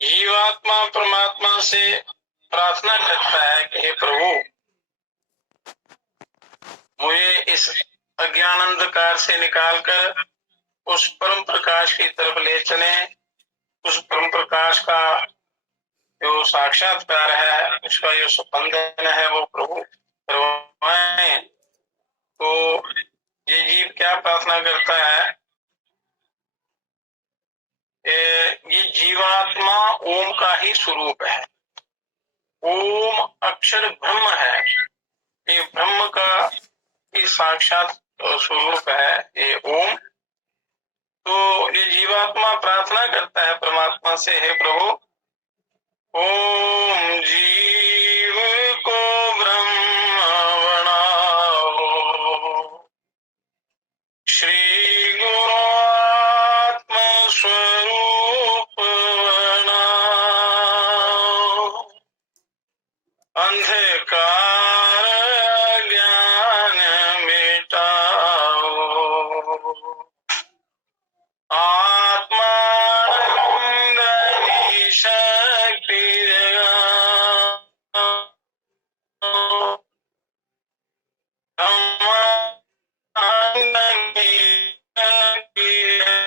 जीवात्मा परमात्मा से प्रार्थना करता है कि हे प्रभु, मुझे इस अज्ञान अंधकार से निकालकर उस परम प्रकाश की तरफ ले चले। उस परम प्रकाश का जो साक्षात्कार है, उसका जो स्पंदन है, वो प्रभु करवाएं। तो ये जीव क्या प्रार्थना करता है? ये जीवात्मा ओम का ही स्वरूप है। ओम अक्षर ब्रह्म है। ये ब्रह्म का ही साक्षात स्वरूप है ये ओम। तो ये जीवात्मा प्रार्थना करता है परमात्मा से, हे प्रभु, ओम जीव को ब्रह्म बनाओ, श्री गुरुआत्म स्वरूप बनाओ, अंधकार ज्ञान मिटाओ, आत्मानंदनी शक्ति जगाओ, ब्रह्मानंदनी शक्ति जगाओ।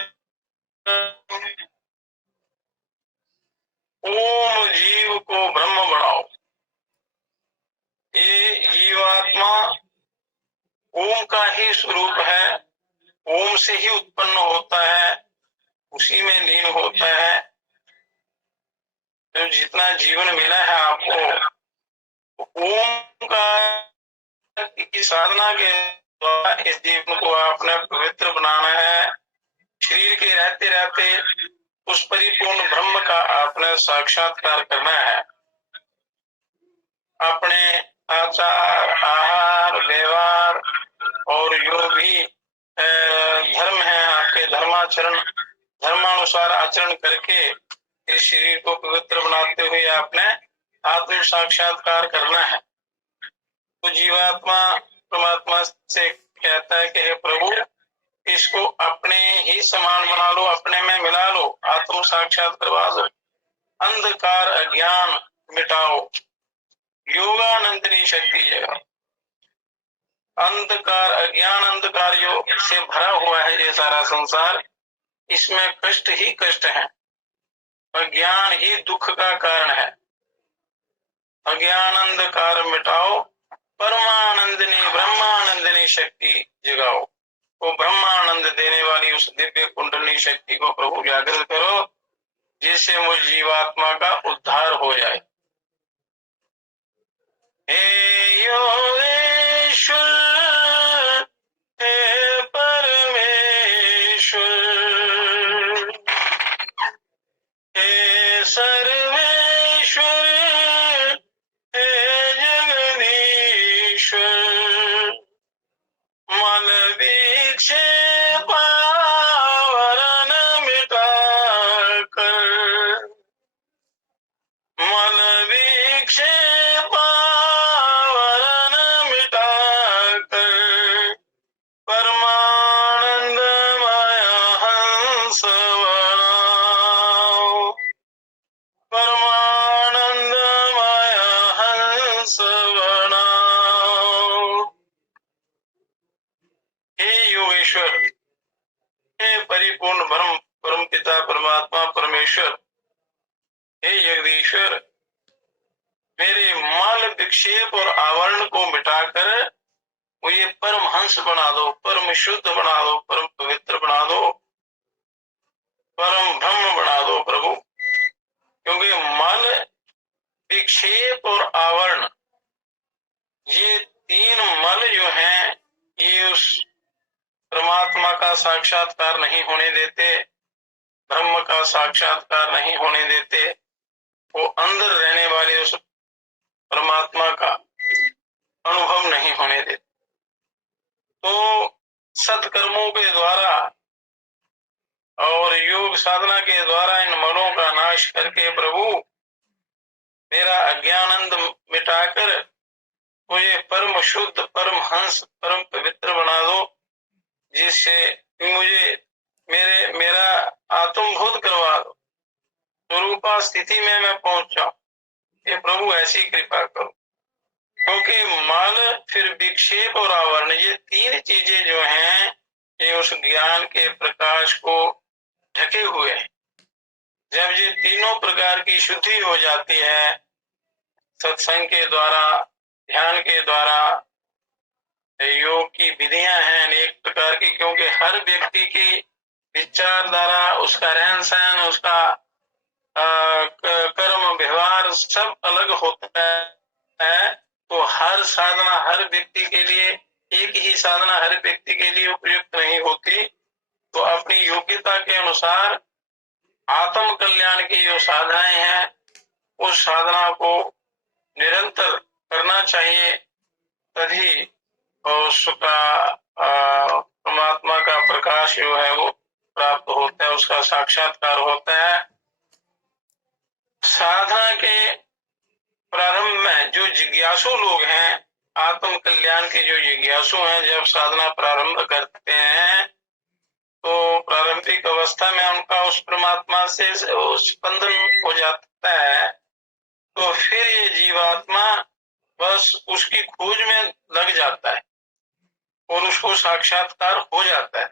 ओम जीव को ब्रह्म बनाओ। ये जीवात्मा ओम का ही स्वरूप है। ओम से ही उत्पन्न होता है, उसी में लीन होता है। तो जितना जीवन मिला है आपको, ओम का की साधना के द्वारा इस जीवन को आपने पवित्र बनाना है। शरीर के रहते रहते उस परिपूर्ण ब्रह्म का आपने साक्षात्कार करना है। अपने आचार, आहार, व्यवहार और जो भी धर्म है, आपके धर्माचरण, धर्मानुसार आचरण करके इस शरीर को पवित्र बनाते हुए आपने आत्म साक्षात्कार करना है। तो जीवात्मा परमात्मा से कहता है कि हे प्रभु, इसको अपने ही समान बना लो, अपने में मिला लो, आत्म साक्षात करवा दो, अंधकार अज्ञान मिटाओ, योगानंदनी शक्ति जगाओ। अंधकार, अज्ञान अंधकार जो से भरा हुआ है ये सारा संसार, इसमें कष्ट ही कष्ट है। अज्ञान ही दुख का कारण है। अज्ञान अंधकार मिटाओ, परमानंदनी ब्रह्मानंदनी शक्ति जगाओ। वो ब्रह्मानंद देने वाली उस दिव्य कुंडली शक्ति को प्रभु जागृत करो, जिससे मुझ जीवात्मा का उद्धार हो जाए। हे योगेश्वर, हे परमेश्वर, हे सर्वेश्वर, हे जगदीश्वर, मन विक्षेप आवरण मिटाकर, मन विक्षेप आवरण मिटाकर, परमानंद माया हंस बनाओ, परमानंद माया हंस बनाओ। हे योगेश्वर, हे परिपूर्ण ब्रह्म परम पिता परमात्मा परमेश्वर, हे जगदीश्वर, मेरे माल विक्षेप और आवरण को मिटाकर मुझे परम हंस बना दो, परम शुद्ध बना दो, परम पवित्र बना दो, परम ब्रह्म बना दो प्रभु। क्योंकि मल, विक्षेप और आवरण, ये तीन मल जो हैं, ये उस परमात्मा का साक्षात्कार नहीं होने देते, ब्रह्म का साक्षात्कार नहीं होने देते, वो अंदर रहने वाले उस परमात्मा का अनुभव नहीं होने देते। तो सत्कर्मों के द्वारा और योग साधना के द्वारा इन मलों का नाश करके प्रभु मेरा अज्ञानंद मिटाकर मुझे परम शुद्ध, परम हंस, परम पवित्र बना दो, जिससे मुझे मेरा आत्मबोध करवा दो। स्वरूपा स्थिति में मैं पहुंच जाऊं। ये प्रभु ऐसी कृपा करो, क्योंकि मल, फिर विक्षेप और आवरण, ये तीन चीजें जो हैं ये उस ज्ञान के प्रकाश को ढके हुए हैं। जब ये तीनों प्रकार की शुद्धि हो जाती है सत्संग के द्वारा, ध्यान के द्वारा, योग की विधियां हैं अनेक प्रकार की, क्योंकि हर व्यक्ति की विचारधारा, उसका रहन सहन, उसका कर्म व्यवहार सब अलग होता है। तो हर साधना हर व्यक्ति के लिए, एक ही साधना हर व्यक्ति के लिए उपयुक्त नहीं होती। तो अपनी योग्यता के अनुसार आत्म कल्याण की जो साधनाएं हैं उस साधना को निरंतर करना चाहिए, तभी उसका परमात्मा का प्रकाश जो है वो प्राप्त होता है, उसका साक्षात्कार होता है। साधना के प्रारंभ में जो जिज्ञासु लोग हैं, आत्म कल्याण के जो जिज्ञासु हैं, जब साधना प्रारंभ करते हैं तो प्रारंभिक अवस्था में उनका उस परमात्मा से स्पंदन हो जाता है। तो फिर ये जीवात्मा बस उसकी खोज में लग जाता है और उसको साक्षात्कार हो जाता है,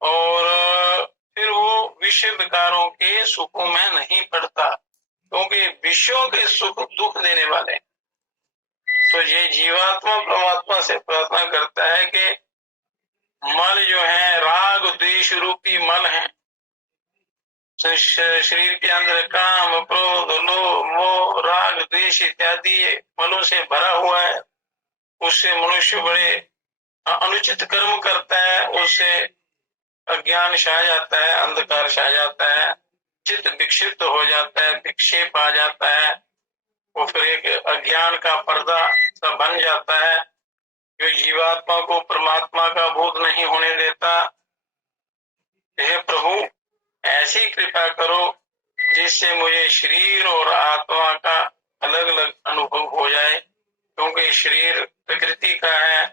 और फिर वो विषय विकारों के सुखों में नहीं पड़ता, क्योंकि विषयों के सुख दुख देने वाले। तो ये जीवात्मा परमात्मा से प्रार्थना करता है कि मल जो है, राग द्वेष रूपी मल है, शरीर के अंदर काम, क्रोध, लोभ, मोह, राग, द्वेष इत्यादि मलों से भरा हुआ है। उससे मनुष्य बड़े अनुचित कर्म करता है, उससे अज्ञान छा जाता है, अंधकार छा जाता है, चित्त विक्षिप्त हो जाता है, विक्षेप आ जाता है, वो फिर एक अज्ञान का पर्दा सा बन जाता है जो जीवात्मा को परमात्मा का बोध नहीं होने देता। हे प्रभु, ऐसी कृपा करो जिससे मुझे शरीर और आत्मा का अलग अलग अनुभव हो जाए, क्योंकि शरीर प्रकृति का है,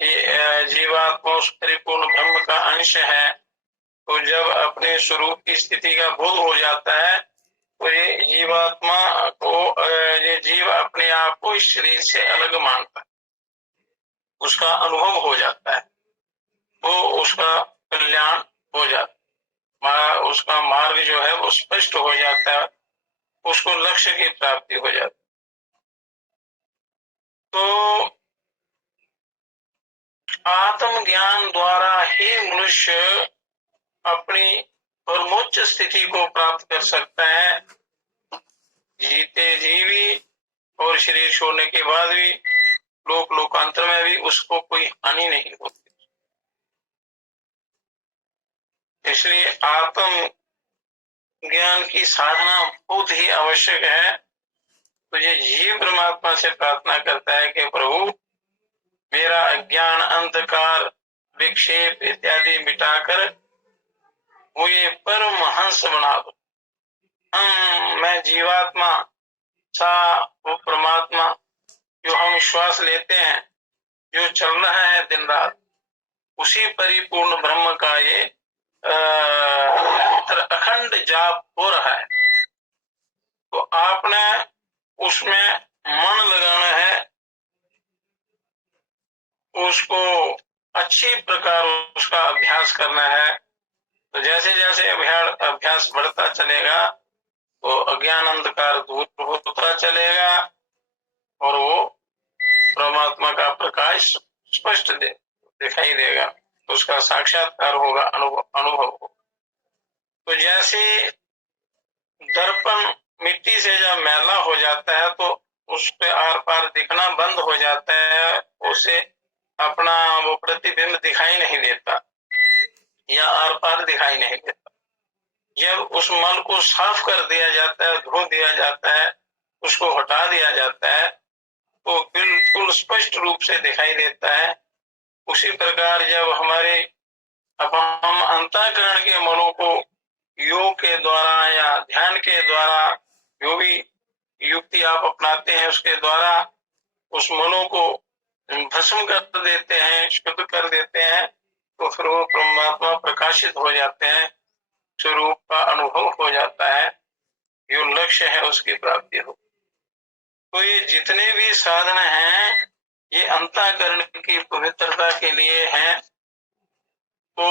ये जीवात्मा उस परिपूर्ण ब्रह्म का अंश है। तो जब अपने स्वरूप की स्थिति का बोध हो जाता है तो ये जीवात्मा को, ये जीव अपने आप को इस शरीर से अलग मानता है, उसका अनुभव हो जाता है, तो उसका कल्याण हो जाता है, उसका मार्ग जो है वो स्पष्ट हो जाता है, उसको लक्ष्य की प्राप्ति हो जाती है। तो आत्मज्ञान द्वारा ही मनुष्य अपनी परमोच्च स्थिति को प्राप्त कर सकता है। जीते जीवी और शरीर छोड़ने के बाद भी लोक लोकांतर में भी उसको कोई हानि नहीं होती। इसलिए आत्म ज्ञान की साधना बहुत ही आवश्यक है। तो ये जीव परमात्मा से प्रार्थना करता है कि प्रभु, मेरा अज्ञान, अंधकार, विक्षेप इत्यादि मिटाकर मुझे परमहंस बना दो। मैं जीवात्मा सा वो परमात्मा जो हम श्वास लेते हैं, जो चल रहा है दिन रात, उसी परिपूर्ण ब्रह्म का ये अखंड जाप हो रहा है। तो आपने उसमें मन लगाना है, उसको अच्छी प्रकार उसका अभ्यास करना है। तो जैसे जैसे अभ्यास बढ़ता चलेगा तो अज्ञान अंधकार दूर होता चलेगा और वो परमात्मा का प्रकाश स्पष्ट दिखाई देगा, उसका साक्षात्कार होगा, अनुभव होगा। तो जैसे दर्पण मिट्टी से जब मैला हो जाता है तो उस पे आर पार दिखना बंद हो जाता है, उसे अपना वो प्रतिबिंब दिखाई नहीं देता या आर पार दिखाई नहीं देता। जब उस मल को साफ कर दिया जाता है, धो दिया जाता है, उसको हटा दिया जाता है, तो बिल्कुल स्पष्ट रूप से दिखाई देता है। उसी प्रकार जब अब हम अंतःकरण के मलों को योग के द्वारा या ध्यान के द्वारा, जो भी युक्ति आप अपनाते हैं उसके द्वारा उस मलों को भस्म कर देते हैं, शुद्ध कर देते हैं, तो फिर वो परमात्मा प्रकाशित हो जाते हैं, स्वरूप का अनुभव हो जाता है। लक्ष्य है उसकी प्राप्ति हो। तो ये जितने भी साधन हैं ये अंतःकरण की पवित्रता के लिए हैं। तो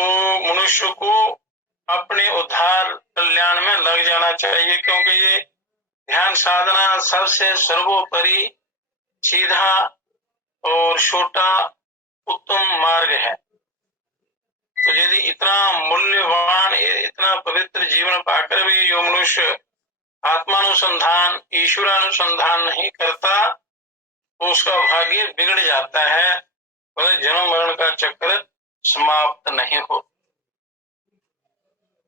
मनुष्य को अपने उद्धार कल्याण में लग जाना चाहिए, क्योंकि ये ध्यान साधना सबसे सर्वोपरि सीधा और छोटा उत्तम मार्ग है। तो यदि इतना मूल्यवान इतना पवित्र जीवन पाकर भी जो मनुष्य आत्मानुसंधान ईश्वरानुसंधान नहीं करता तो उसका भाग्य बिगड़ जाता है, वह जन्म मरण का चक्र समाप्त नहीं हो।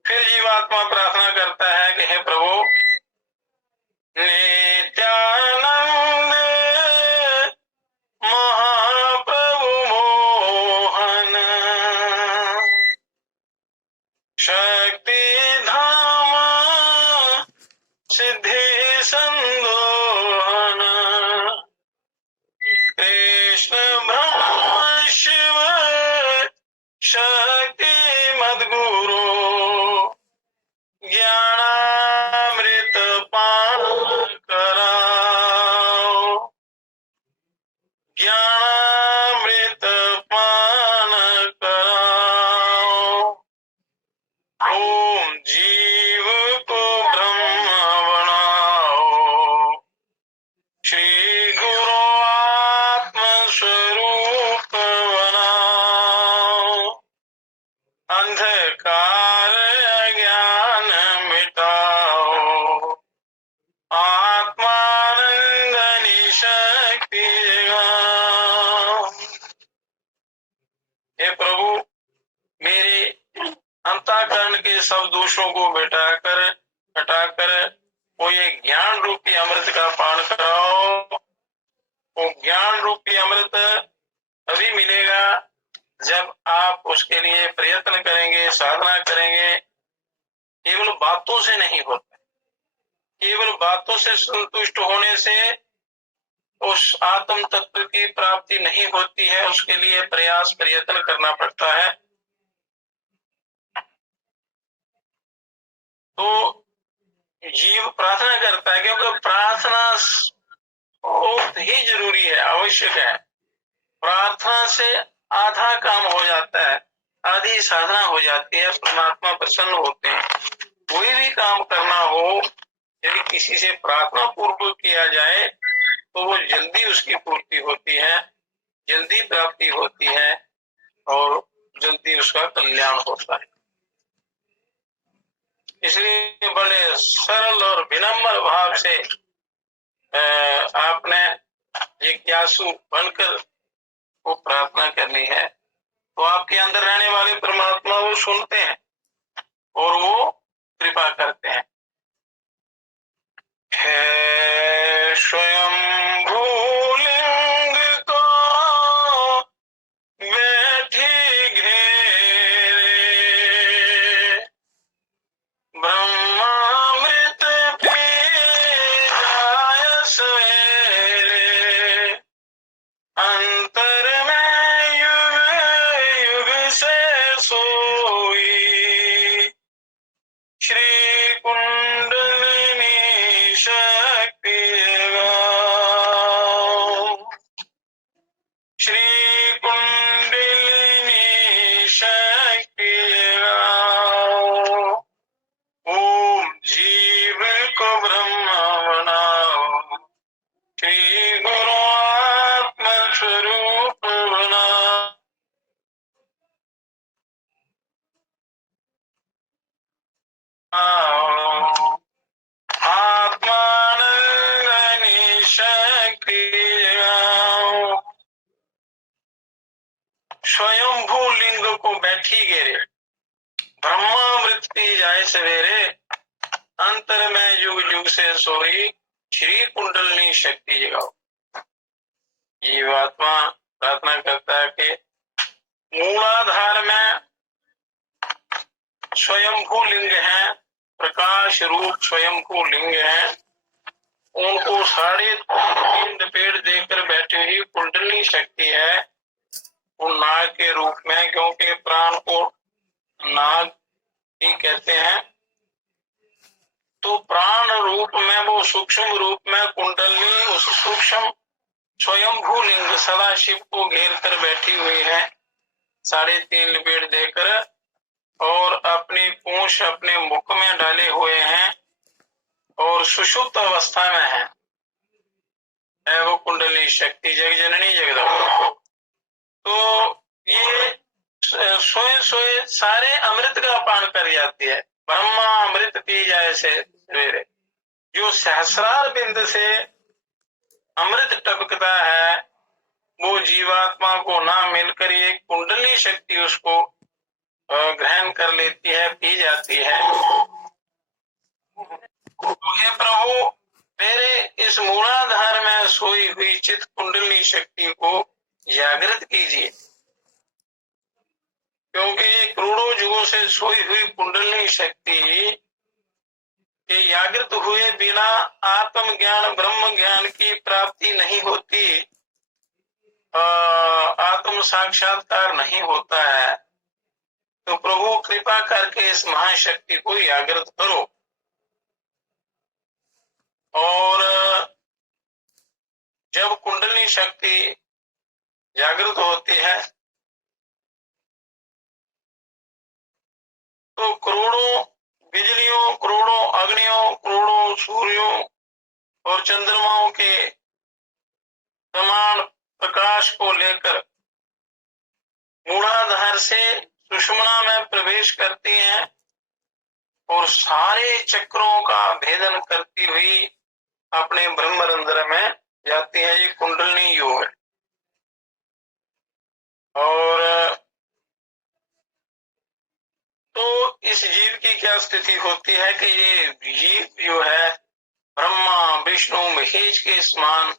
फिर जीवात्मा प्रार्थना करता है कि हे प्रभु, नित्यानंद महाप्रभु मोहन शक्ति धाम सिद्धि संदोहन कृष्ण ब्रह्म शिव शक्ति मद्गुरु ज्ञानामृत पान कराओ, ज्ञानामृत पान कराओ। ओम जीव को ब्रह्म बनाओ, श्री गुरु आत्म स्वरूप बनाओ, अंधकार अज्ञान मिटाओ, आत्मानंदनी शक्ति जगाओ। हे प्रभु, मेरे अंतःकरण के सब दोषों को हटाकर वो ये ज्ञान रूपी अमृत का पान कराओ। वो ज्ञान रूपी अमृत अभी मिलेगा जब आप उसके लिए प्रयत्न करेंगे, साधना करेंगे। केवल बातों से नहीं होता, केवल बातों से संतुष्ट होने से उस आत्म तत्व की प्राप्ति नहीं होती है, उसके लिए प्रयास प्रयत्न करना पड़ता है। तो जीव प्रार्थना करता है, क्योंकि प्रार्थना बहुत ही जरूरी है, आवश्यक है। प्रार्थना से आधा काम हो जाता है, आधी साधना हो जाती है, परमात्मा प्रसन्न होते हैं। कोई भी काम करना हो यदि किसी से प्रार्थना पूर्वक किया जाए तो वो जल्दी उसकी पूर्ति होती है, जल्दी प्राप्ति होती है और जल्दी उसका कल्याण होता है। इसलिए बड़े सरल और विनम्र भाव से आपने जिज्ञासु बनकर वो प्रार्थना करनी है। तो आपके अंदर रहने वाले परमात्मा वो सुनते हैं और वो कृपा करते हैं। है स्वयं भूलिंग को बैठी घेरे, ब्रह्मामृत पी जाय सवेरे, अंतर में युग युग से सोई, श्री कुंडलिनी शक्ति जगाओ, श्री कुंडलिनी शक्ति जगाओ। ओम जीव को ब्रह्म बनाओ, श्री गुरु आत्म स्वरूप बनाओ। आत्मानंदनी शक्ति जगाओ। स्वयंभू लिंग को बैठी घेरे, ब्रह्मामृत पी जाए सवेरे, अंतर में युग युग से सोई, श्री कुंडलिनी शक्ति जगाओ। ये आत्मा प्रार्थना करता है कि मूलाधार में स्वयंभू लिंग है, प्रकाश रूप स्वयंभू लिंग है, उनको 3.5 लपेट देकर बैठी हुई कुंडलिनी शक्ति है, वो नाग के रूप में, क्योंकि प्राण को नाग ही कहते हैं। तो प्राण रूप में, वो सूक्ष्म रूप में कुंडली उस सूक्ष्म स्वयंभू लिंग सदाशिव को घेर कर बैठी हुई है, 3.5 लपेट देकर, और अपनी पूंछ अपने मुख में डाले हुए हैं और सुषुप्त अवस्था में है वो कुंडली शक्ति जग जननी जगदम्बा। तो ये सोए सारे अमृत का पान कर जाती है। ब्रह्मा अमृत पी जाए से सवेरे, जो सहस्रार बिंद से अमृत टपकता है वो जीवात्मा को ना मिलकर ये कुंडली शक्ति उसको ग्रहण कर लेती है, पी जाती है। तो हे प्रभु, मेरे इस मूलाधार में सोई हुई चित कुंडली शक्ति को जागृत कीजिए, क्योंकि करोड़ों युगों से सोई हुई कुंडली शक्ति के जागृत हुए बिना आत्म ज्ञान ब्रह्म ज्ञान की प्राप्ति नहीं होती, आत्म साक्षात्कार नहीं होता है। तो प्रभु कृपा करके इस महाशक्ति को जागृत करो। और जब कुंडली शक्ति जागृत होती है तो करोड़ों बिजलियों, करोड़ों अग्नियों, करोड़ों सूर्यों और चंद्रमाओं के समान प्रकाश को लेकर मूलाधार से सुषुम्ना में प्रवेश करती हैं और सारे चक्रों का भेदन करती हुई अपने ब्रह्मरंध्र में जाती है। ये कुंडलिनी योग है। और तो इस जीव की क्या स्थिति होती है कि ये जीव जो है ब्रह्मा विष्णु महेश के समान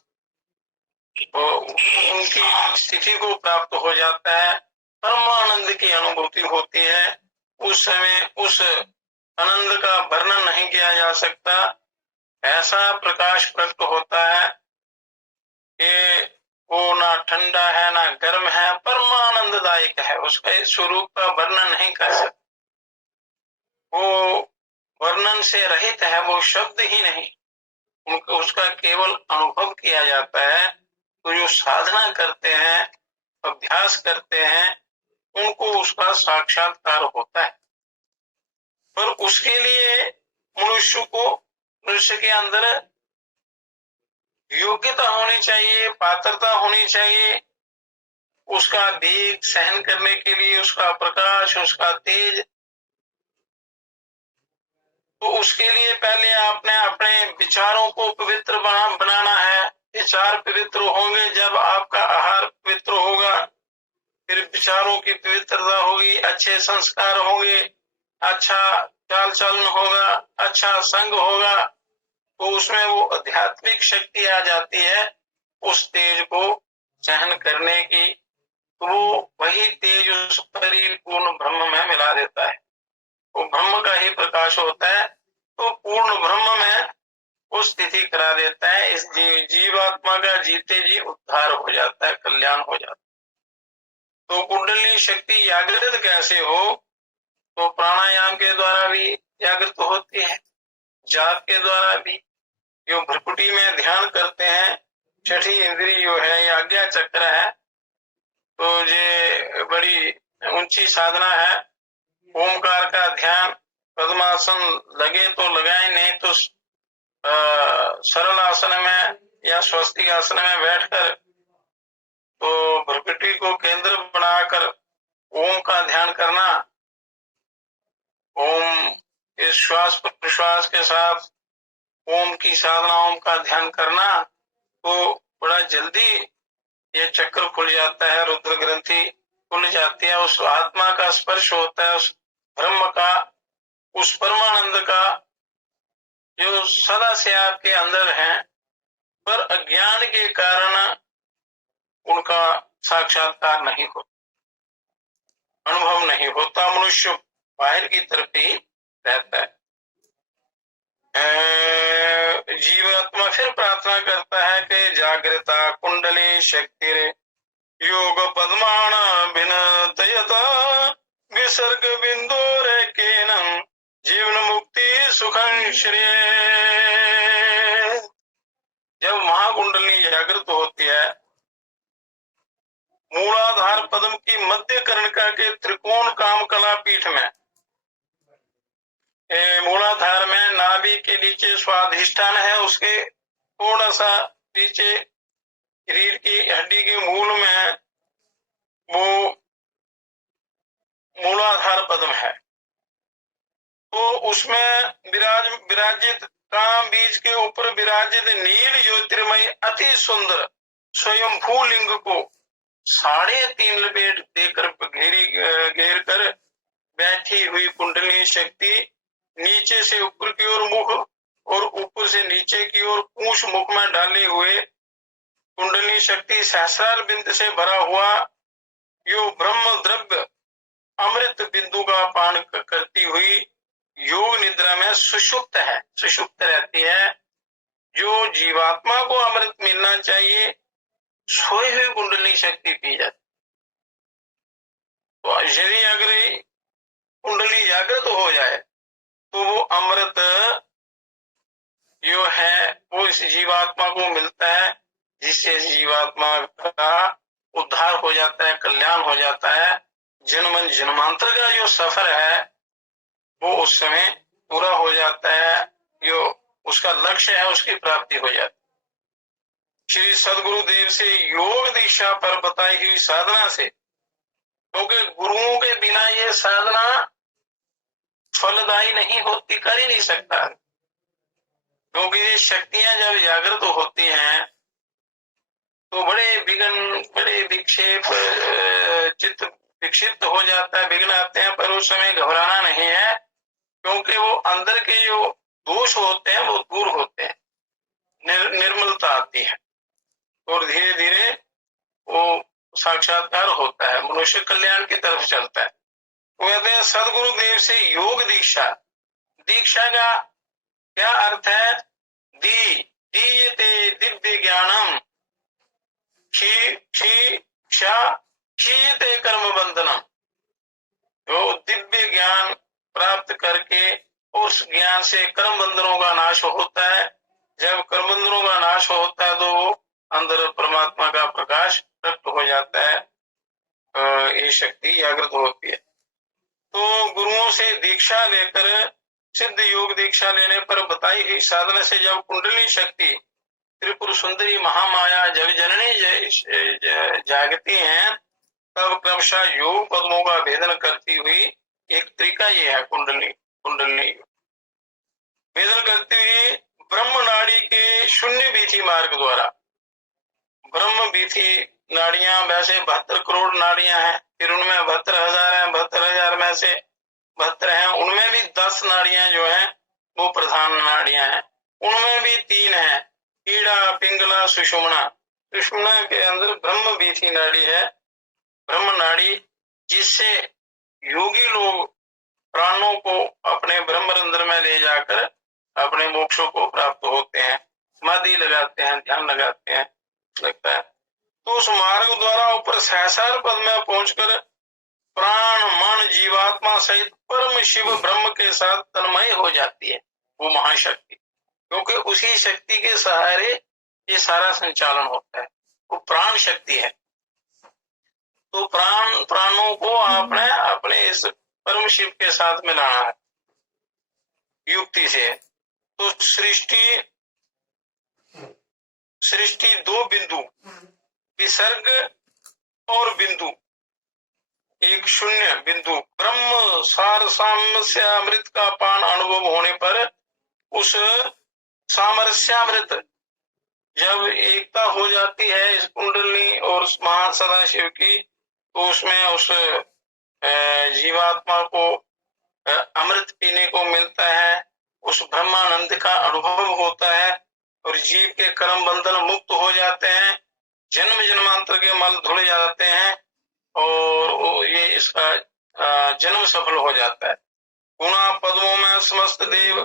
उनकी स्थिति को प्राप्त हो जाता है, परमानंद की अनुभूति होती है। उस समय उस आनंद का वर्णन नहीं किया जा सकता, ऐसा प्रकाश प्रकट होता है कि वो ना ठंडा है ना गर्म है, परमानंददायक है। उसके स्वरूप का वर्णन नहीं कर सकते, वो वर्णन से रहित है, वो शब्द ही नहीं, उसका केवल अनुभव किया जाता है। तो जो साधना करते हैं, अभ्यास करते हैं, उनको उसका साक्षात्कार होता है। पर उसके लिए मनुष्य के अंदर योग्यता होनी चाहिए, पात्रता होनी चाहिए, उसका वेग सहन करने के लिए, उसका प्रकाश, उसका तेज। तो उसके लिए पहले आपने अपने विचारों को पवित्र बनाना है। विचार पवित्र होंगे जब आपका आहार पवित्र होगा, फिर विचारों की पवित्रता होगी, अच्छे संस्कार होंगे, अच्छा चाल चलन होगा, अच्छा संग होगा, तो उसमें वो आध्यात्मिक शक्ति आ जाती है उस तेज को सहन करने की। तो वो वही तेज उस परिपूर्ण ब्रह्म में मिला देता है, वो ब्रह्म का ही प्रकाश होता है। तो पूर्ण ब्रह्म में वो स्थिति करा देता है। इस जीवात्मा का जीते जी उद्धार हो जाता है, कल्याण हो जाता है। तो कुंडली शक्ति जागृत कैसे हो? तो प्राणायाम के द्वारा भी जागृत होती है, जाप के द्वारा भी। जो भ्रुकुटी में ध्यान करते हैं, छठी इंद्री जो है, आज्ञा चक्र है, तो ये बड़ी ऊंची साधना है। ओमकार का ध्यान, पद्मासन लगे तो लगाए, नहीं तो सरल आसन में या स्वस्तिक आसन में बैठकर तो भ्रुकुटी को केंद्र बनाकर ओम का ध्यान करना। ओम इस श्वास प्रश्वास के साथ ओम की साधना, ओम का ध्यान करना, तो बड़ा जल्दी ये चक्र खुल जाता है, रुद्र ग्रंथि खुल जाती है, उस आत्मा का स्पर्श होता है, उस ब्रह्म का, उस परमानंद का जो सदा से आपके अंदर है, पर अज्ञान के कारण उनका साक्षात्कार नहीं होता, अनुभव नहीं होता। मनुष्य बाहर की तरफ ही रहता है। जीवात्मा फिर प्रार्थना करता है कि जागृता कुंडली शक्ति योग पद्माण विनतयता विसर्ग बिंदो रे केनम जीवन मुक्ति सुखं श्रेय। जब महाकुंडली जागृत होती है, मूलाधार पद्म की मध्य कर्णिका के त्रिकोण काम कला पीठ में, मूलाधार में नाभि के नीचे स्वाधिष्ठान है, उसके थोड़ा सा नीचे रीढ़ की हड्डी के मूल में वो मूलाधार पद्म है। तो उसमें विराजित काम बीज के ऊपर विराजित नील ज्योतिर्मय अति सुंदर स्वयंभू लिंग को 3.5 लपेट देकर घेर कर बैठी हुई कुंडली शक्ति नीचे से ऊपर की ओर मुख और ऊपर से नीचे की ओर पूंछ मुख में डाले हुए कुंडली शक्ति सहस्रार बिंद से भरा हुआ यो ब्रह्म द्रव्य अमृत बिंदु का पान करती हुई योग निद्रा में सुषुप्त है, सुषुप्त रहती है। जो जीवात्मा को अमृत मिलना चाहिए, सोई हुई कुंडली शक्ति पी जाती। तो यदि अगर कुंडली जागृत हो जाए तो वो अमृत जो है वो इस जीवात्मा को मिलता है, जिससे जीवात्मा का उद्धार हो जाता है, कल्याण हो जाता है। जन्म जन्मांतर का जो सफर है वो उस समय पूरा हो जाता है, जो उसका लक्ष्य है उसकी प्राप्ति हो जाती है। श्री सदगुरुदेव से योग दीक्षा पर बताई हुई साधना से, क्योंकि गुरुओं के बिना ये साधना फलदायी नहीं होती, कर ही नहीं सकता। क्योंकि ये शक्तियां जब जागृत होती हैं तो बड़े विघ्न, बड़े विक्षेप, चित्त विक्षिप्त हो जाता है, विघ्न आते हैं, पर उस समय घबराना नहीं है, क्योंकि वो अंदर के जो दोष होते हैं वो दूर होते हैं, निर्मलता आती है और धीरे धीरे वो साक्षात्कार होता है, मनुष्य कल्याण की तरफ चलता है। वो कहते हैं सदगुरुदेव से योग दीक्षा। दीक्षा का क्या अर्थ है? दीयते दिव्य ज्ञानम क्षीयते कर्म बंधनम। जो दिव्य ज्ञान प्राप्त करके उस ज्ञान से कर्म बंधनों का नाश होता है। जब कर्म बंधनों का नाश होता है तो अंदर परमात्मा का प्रकाश प्रकट हो जाता है, ये शक्ति जागृत होती है। तो गुरुओं से दीक्षा लेकर, सिद्ध योग दीक्षा लेने पर बताई हुई साधना से जब कुंडली शक्ति त्रिपुर सुंदरी महामाया जग जननी जागती हैं, तब क्रमशः योग पद्मों का भेदन करती हुई एक तरीका ये है कुंडली भेदन करती हुई ब्रह्म नाड़ी के शून्य बीथी मार्ग द्वारा। ब्रह्म बीथी नाड़ियां वैसे 72 करोड़ नाड़ियां हैं, फिर उनमें 72,000 है, 72,000 में से 72 हैं, उनमें भी 10 नाड़ियां जो हैं वो प्रधान नाड़ियां हैं। उनमें भी 3 हैं, कीड़ा, पिंगला, सुषुम्ना। सुषुम्ना के अंदर ब्रह्म बीथी नाड़ी है, ब्रह्म नाड़ी, जिससे योगी लोग प्राणों को अपने ब्रह्मरंध्र में ले जाकर अपने मोक्षों को प्राप्त होते हैं, समाधि लगाते हैं, ध्यान लगाते हैं, लगता है। तो उस मार्ग द्वारा ऊपर सहस्रार पद में पहुंचकर प्राण मन जीवात्मा सहित परम शिव ब्रह्म के साथ तन्मय हो जाती है वो महाशक्ति, क्योंकि उसी शक्ति के सहारे ये सारा संचालन होता है। वो प्राण शक्ति है। तो प्राणों को आपने अपने इस परम शिव के साथ मिलाना है युक्ति से। तो सृष्टि 2 बिंदु, विसर्ग और बिंदु, एक शून्य बिंदु, ब्रह्म सार सामरस्यामृत का पान अनुभव होने पर उस सामरस्यामृत जब एकता हो जाती है इस कुंडली और उस महान सदाशिव की, तो उसमें उस जीवात्मा को अमृत पीने को मिलता है, उस ब्रह्मानंद का अनुभव होता है और जीव के कर्म बंधन मुक्त हो जाते हैं, जन्म जन्मांतर के मल धुल जाते हैं और ये इसका जन्म सफल हो जाता है। पुनः पद्मों में समस्त देव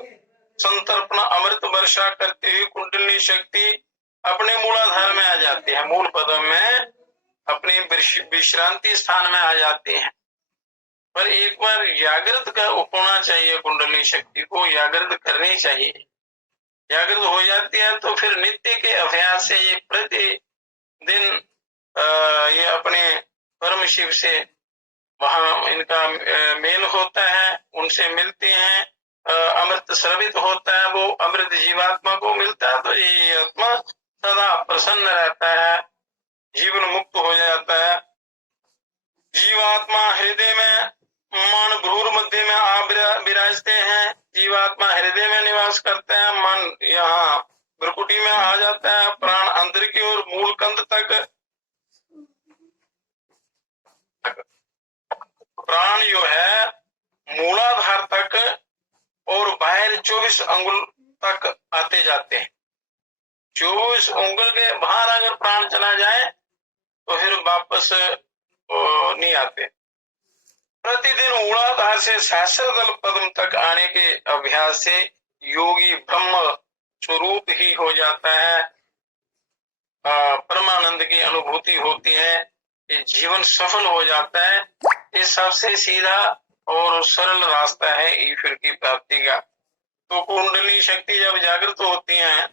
संतर्पण अमृत वर्षा करती हुई कुंडली शक्ति अपने मूलाधार में आ जाती है, मूल पद्म में अपनी विश्रांति स्थान में आ जाती है। पर एक बार जागृत का होना चाहिए, कुंडली शक्ति को जागृत करनी चाहिए। जागृत हो जाती है तो फिर नित्य के अभ्यास से ये प्रतिदिन ये अपने परम शिव से वहां इनका मेल होता है, उनसे मिलते हैं, अमृत स्रवित होता है, वो अमृत जीवात्मा को मिलता है, तो ये आत्मा सदा प्रसन्न रहता है, जीवन मुक्त हो जाता है। जीवात्मा हृदय में मन भ्रूर मध्य में आप विराजते हैं, जीवात्मा हृदय में निवास करते हैं, मन यहाँ भ्रुकुटी में आ जाता है, प्राण अंदर की ओर मूल कंद तक, प्राण जो है मूलाधार तक और बाहर 24 अंगुल तक आते जाते हैं। 24 अंगुल के बाहर अगर प्राण चला जाए तो फिर वापस नहीं आते। प्रतिदिन मूलाधार से सहस्रदल पद्म तक आने के अभ्यास से योगी ब्रह्म स्वरूप ही हो जाता है, परमानंद की अनुभूति होती है, ये जीवन सफल हो जाता है। ये सबसे सीधा और सरल रास्ता है ईश्वर की प्राप्ति का। तो कुंडली शक्ति जब जागृत होती है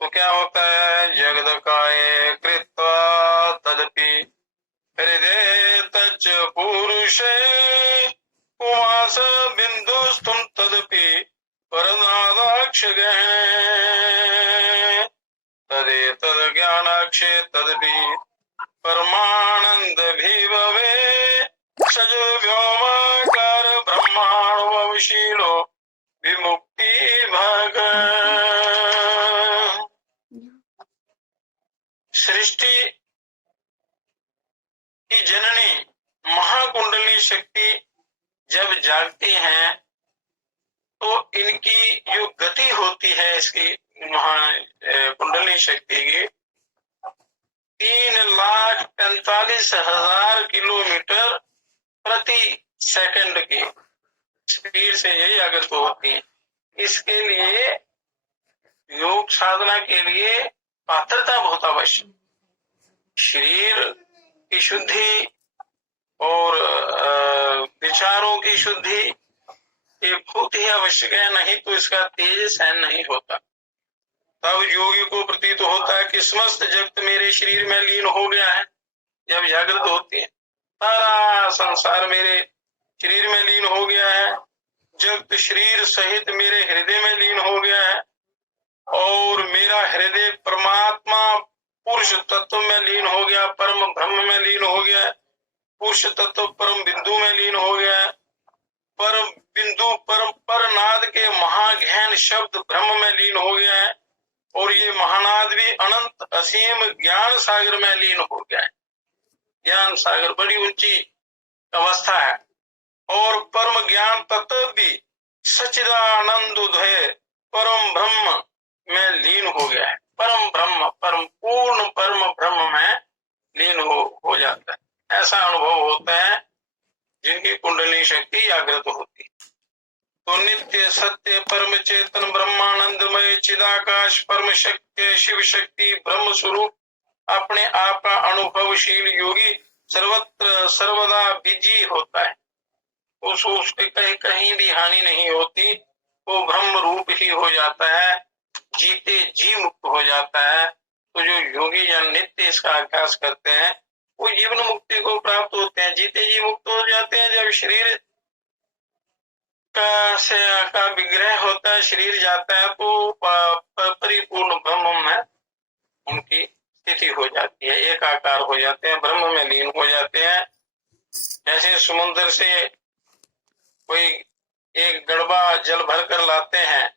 तो क्या होता है, जगदकाय कृत्वा तदपि हृदय तच पुरुषे उमास बिंदुस्तुम तदपि परनादाक्ष गहने तदे तद ज्ञानाक्षे तदपि परमानंद भी भवे सज व्योमाकार ब्रह्मांडशीलो विमुक्ति भग। सृष्टि की जननी महाकुंडली शक्ति जब जागती हैं तो इनकी जो गति होती है इसकी कुंडली शक्ति की 3,45,000 किलोमीटर प्रति सेकंड की स्पीड से यही जागृत होती है। इसके लिए योग साधना के लिए पात्रता बहुत आवश्यक, शरीर की शुद्धि और विचारों की शुद्धि ये बहुत ही आवश्यक है, नहीं तो इसका तेज सहन नहीं होता। तब योगी को प्रतीत होता है कि समस्त जगत मेरे शरीर में लीन हो गया है। जब जागृत होती है सारा संसार मेरे शरीर में लीन हो गया है, जगत शरीर सहित मेरे हृदय में लीन हो गया है और मेरा हृदय परमात्मा पुरुष तत्व में लीन हो गया, परम ब्रह्म में लीन हो गया, पुरुष तत्व परम बिंदु में लीन हो गया, परम बिंदु परम पर नाद के महागहन शब्द ब्रह्म में लीन हो गया है और ये महानाद भी अनंत असीम ज्ञान सागर में लीन हो गया है। ज्ञान सागर बड़ी ऊंची अवस्था है और परम ज्ञान तत्व भी सच्चिदानंद उदय परम ब्रह्म में लीन हो गया है। परम ब्रह्म परम पूर्ण परम ब्रह्म में लीन हो जाता है। ऐसा अनुभव होता है जिनकी कुंडली शक्ति जागृत होती है। तो नित्य सत्य परम चेतन ब्रह्मानंदमय चिदाकाश परम शक्ति शिव शक्ति ब्रह्म स्वरूप अपने आप का अनुभवशील योगी सर्वत्र सर्वदा बिजी होता है, उसके कहीं भी हानि नहीं होती, वो ब्रह्म रूप ही हो जाता है, जीते जी मुक्त हो जाता है। तो जो योगी जन नित्य इसका अभ्यास करते हैं वो जीवन मुक्ति को प्राप्त होते हैं, जीते जी मुक्त हो जाते हैं। जब शरीर का विग्रह होता है, शरीर जाता है तो परिपूर्ण ब्रह्म में उनकी स्थिति हो जाती है, एक आकार हो जाते हैं, ब्रह्म में लीन हो जाते हैं। जैसे समुद्र से कोई एक गड़बा जल भर कर लाते हैं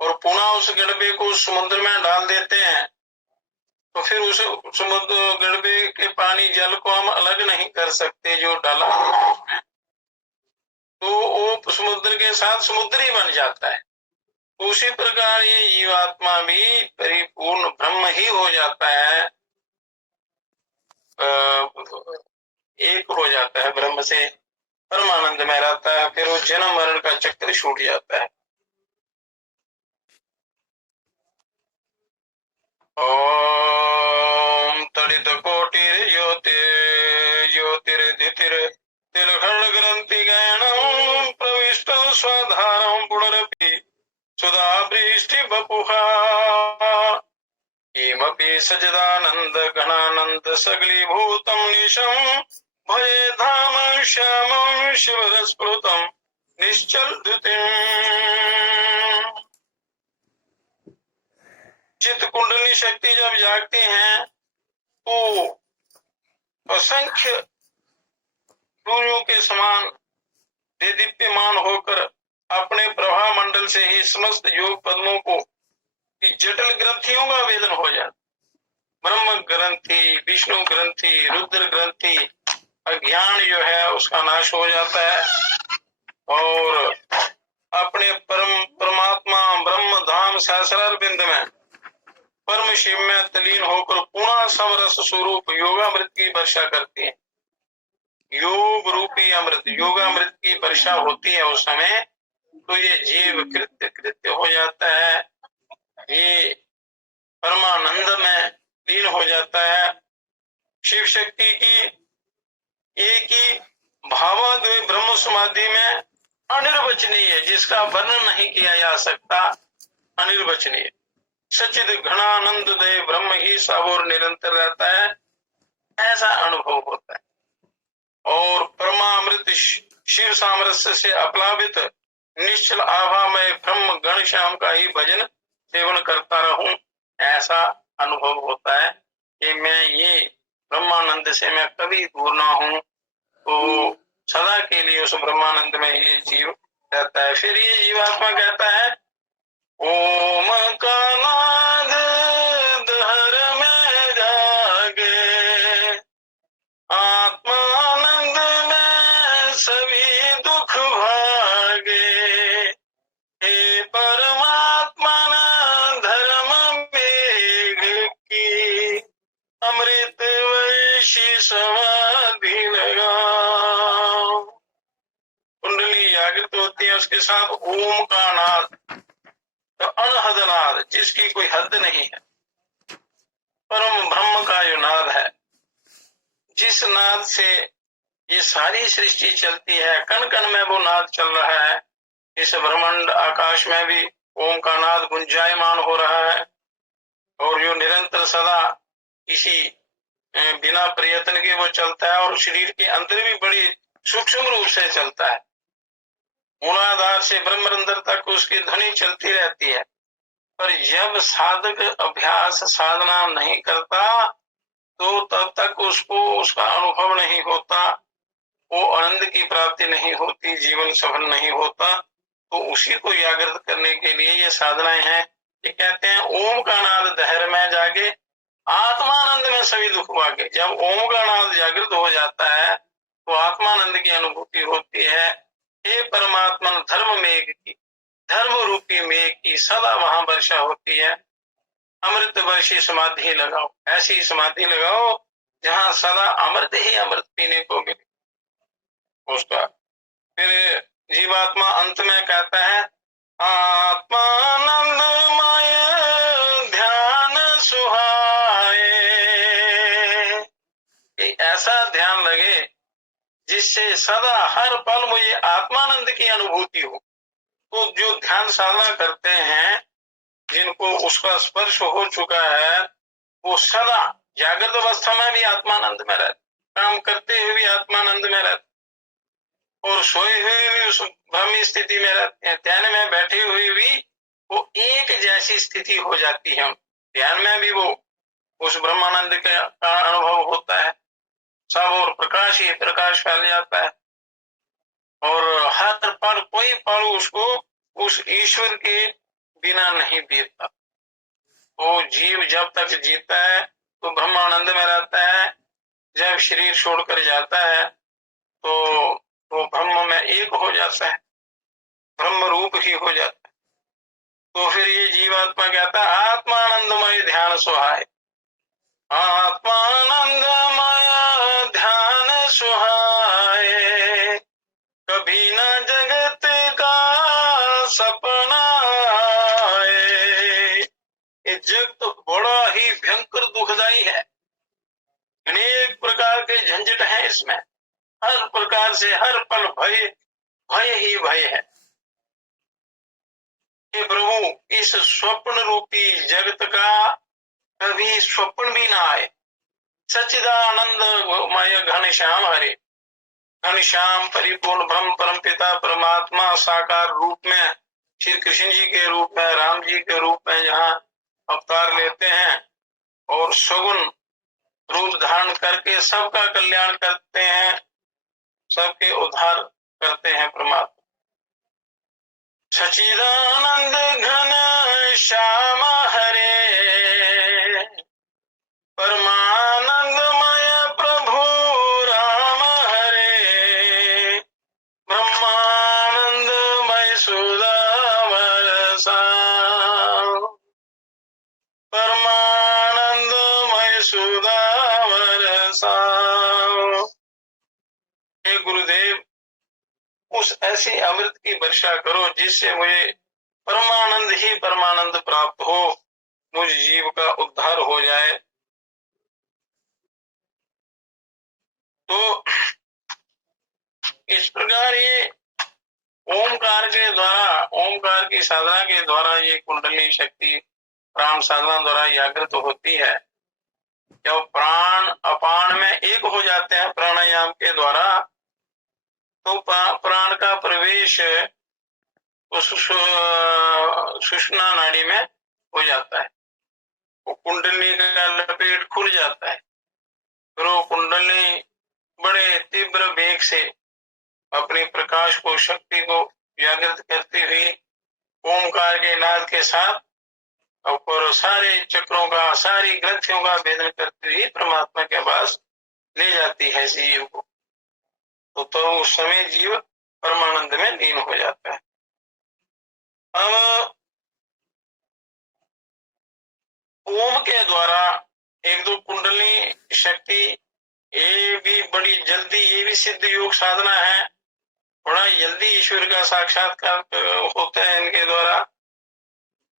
और पुनः उस गड़बे को समुद्र में डाल देते हैं, तो फिर उस समुद्र गड़बे के पानी जल को हम अलग नहीं कर सकते जो डाला उसमें, तो वो समुद्र के साथ समुद्र ही बन जाता है। उसी प्रकार ये जीवात्मा भी परिपूर्ण ब्रह्म ही हो जाता है, एक हो जाता है, ब्रह्म से परमानंद में रहता है, फिर वो जन्म मरण का चक्र छूट जाता है। ओम तड़ित कोटिर ज्योतिर्दितिर स्वाधारं पुनरपि सुधा वृष्टि बपुहा किमपि सजदानंद घनानंद सगलीभूतं निशं भये धाम श्यामं शिवरस्फुटं निश्चल चित्त कुंडली शक्ति जब जागती हैं तो असंख्य सूर्यों के समान दीप्यमान होकर अपने प्रभा मंडल से ही समस्त योग पद्मों को जटिल ग्रंथियों का वेदन हो जाता। ब्रह्म ग्रंथि, विष्णु ग्रंथि, रुद्र ग्रंथि, अज्ञान जो है उसका नाश हो जाता है और अपने परमात्मा ब्रह्म धाम सहस्रार बिंद में परम शिव में तलीन होकर पुनः समरस स्वरूप योगामृत की वर्षा करती है। योग रूपी अमृत, योगामृत की वर्षा होती है उस समय, तो ये जीव कृत्य हो जाता है, ये परमानंद में लीन हो जाता है। शिव शक्ति की एक ही भावाद्वय ब्रह्म समाधि में अनिर्वचनीय है, जिसका वर्णन नहीं किया जा सकता, अनिर्वचनीय सचिद घनानंद दय ब्रह्म ही सावोर निरंतर रहता है, ऐसा अनुभव होता है। और परमामृत शिव सामरस्य से अप्लावित निश्चल आभामय ब्रह्म गण श्याम का ही भजन सेवन करता रहूं, ऐसा अनुभव होता है कि मैं ये ब्रह्मानंद से मैं कभी दूर ना हूं, तो सदा के लिए उस ब्रह्मानंद में ये जीव रहता है। फिर ये जीवात्मा कहता है ओम का नाद दहर में जागे, आत्मानंद में सभी दुख भागे, हे परमात्मा धर्म मेघ की अमृत वर्षी समाधि लगाओ। कुंडली जागृत होती है, उसके साथ ओम का नाद, तो अनहद नाद, जिसकी कोई हद नहीं है, परम ब्रह्म का जो नाद है, जिस नाद से ये सारी सृष्टि चलती है, कण कण में वो नाद चल रहा है। इस ब्रह्मांड आकाश में भी ओम का नाद गुंजायमान हो रहा है और जो निरंतर सदा किसी बिना प्रयत्न के वो चलता है और शरीर के अंदर भी बड़ी सूक्ष्म रूप से चलता है। मूलाधार से ब्रह्मरंध्र तक उसकी ध्वनि चलती रहती है, पर जब साधक अभ्यास साधना नहीं करता तो तब तक उसको उसका अनुभव नहीं होता, वो आनंद की प्राप्ति नहीं होती, जीवन सफल नहीं होता। तो उसी को जागृत करने के लिए ये साधनाएं हैं। ये कहते हैं ओम का नाद दहर में जागे, आत्मानंद में सभी दुख भागे। जब ओम का नाद जागृत हो जाता है तो आत्मानंद की अनुभूति होती है। हे परमात्मा धर्म मेघ की, धर्म रूपी मेघ की सदा वहां वर्षा होती है। अमृत वर्षी समाधि लगाओ, ऐसी समाधि लगाओ जहां सदा अमृत ही अमृत पीने को मिले उसका। फिर जीवात्मा अंत में कहता है आत्मानंदमय ध्यान सुहाए, ऐसा ध्यान लगे जिससे सदा हर पल मुझे आत्मानंद की अनुभूति हो। तो जो ध्यान साधना करते हैं, जिनको उसका स्पर्श हो चुका है, वो सदा जागृत अवस्था में भी आत्मानंद में रहते, काम करते हुए भी आत्मानंद में रहते और सोए हुए भी उस ब्रह्मी स्थिति में रहते हैं। ध्यान में बैठे हुए भी वो एक जैसी स्थिति हो जाती है। ध्यान में भी वो उस ब्रह्मानंद का अनुभव होता है, सब और प्रकाश ही प्रकाश फैल जाता है और हर पल कोई पल उसको उस ईश्वर के बिना नहीं बीतता। तो जीव जब तक जीता है तो ब्रह्मानंद में रहता है, जब शरीर छोड़कर जाता है तो वो ब्रह्म में एक हो जाता है, ब्रह्म रूप ही हो जाता है। तो फिर ये जीवात्मा कहता है आत्मानंदमय ध्यान सुहाए, आत्मानंदमय ध्यान सुहाए, कभी ना जगत का सपना आए। ये जग तो बड़ा ही भयंकर दुखदाई है, अनेक प्रकार के झंझट हैं इसमें, हर प्रकार से हर पल भय भय ही भय है। प्रभु इस स्वप्न रूपी जगत का कभी स्वप्न भी ना आए। सच्चिदानंदमय घनश्याम हरे, घनश्याम परिपूर्ण ब्रह्म परम पिता परमात्मा साकार रूप में, श्री कृष्ण जी के रूप में, राम जी के रूप में जहाँ अवतार लेते हैं और सगुण रूप धारण करके सबका कल्याण करते हैं, सबके उद्धार करते हैं परमात्मा। सच्चिदानंद घन श्याम हरे, परमानंदमय प्रभु राम हरे, ब्रह्मानंदमय सुदावर साम, परमानंदमय सुदावर साम। हे गुरुदेव, उस ऐसी अमृत की वर्षा करो जिससे मुझे परमानंद ही परमानंद प्राप्त हो, मुझ जीव का उद्धार हो जाए। तो इस प्रकार ये ओमकार के द्वारा, ओमकार की साधना के द्वारा ये कुंडली शक्ति प्राण साधना द्वारा जागृत होती है। जब प्राण अपान में एक हो जाते हैं प्राणायाम के द्वारा, तो प्राण का प्रवेश उस सुषुम्ना नाड़ी में हो जाता है, वो कुंडली का लपेट खुल जाता है। फिर वो कुंडली बड़े तीव्र वेग से अपने प्रकाश को, शक्ति को जागृत करती हुई ओमकार के नाद के साथ और सारे चक्रों का, सारी ग्रंथियों का भेदन करती हुई परमात्मा के पास ले जाती है जीव को। तो उस समय जीव परमानंद में लीन हो जाता है। अब ओम के द्वारा एक दो कुंडली शक्ति, ये भी बड़ी जल्दी, ये भी सिद्ध योग साधना है, बड़ा जल्दी ईश्वर का साक्षात्कार होता है इनके द्वारा।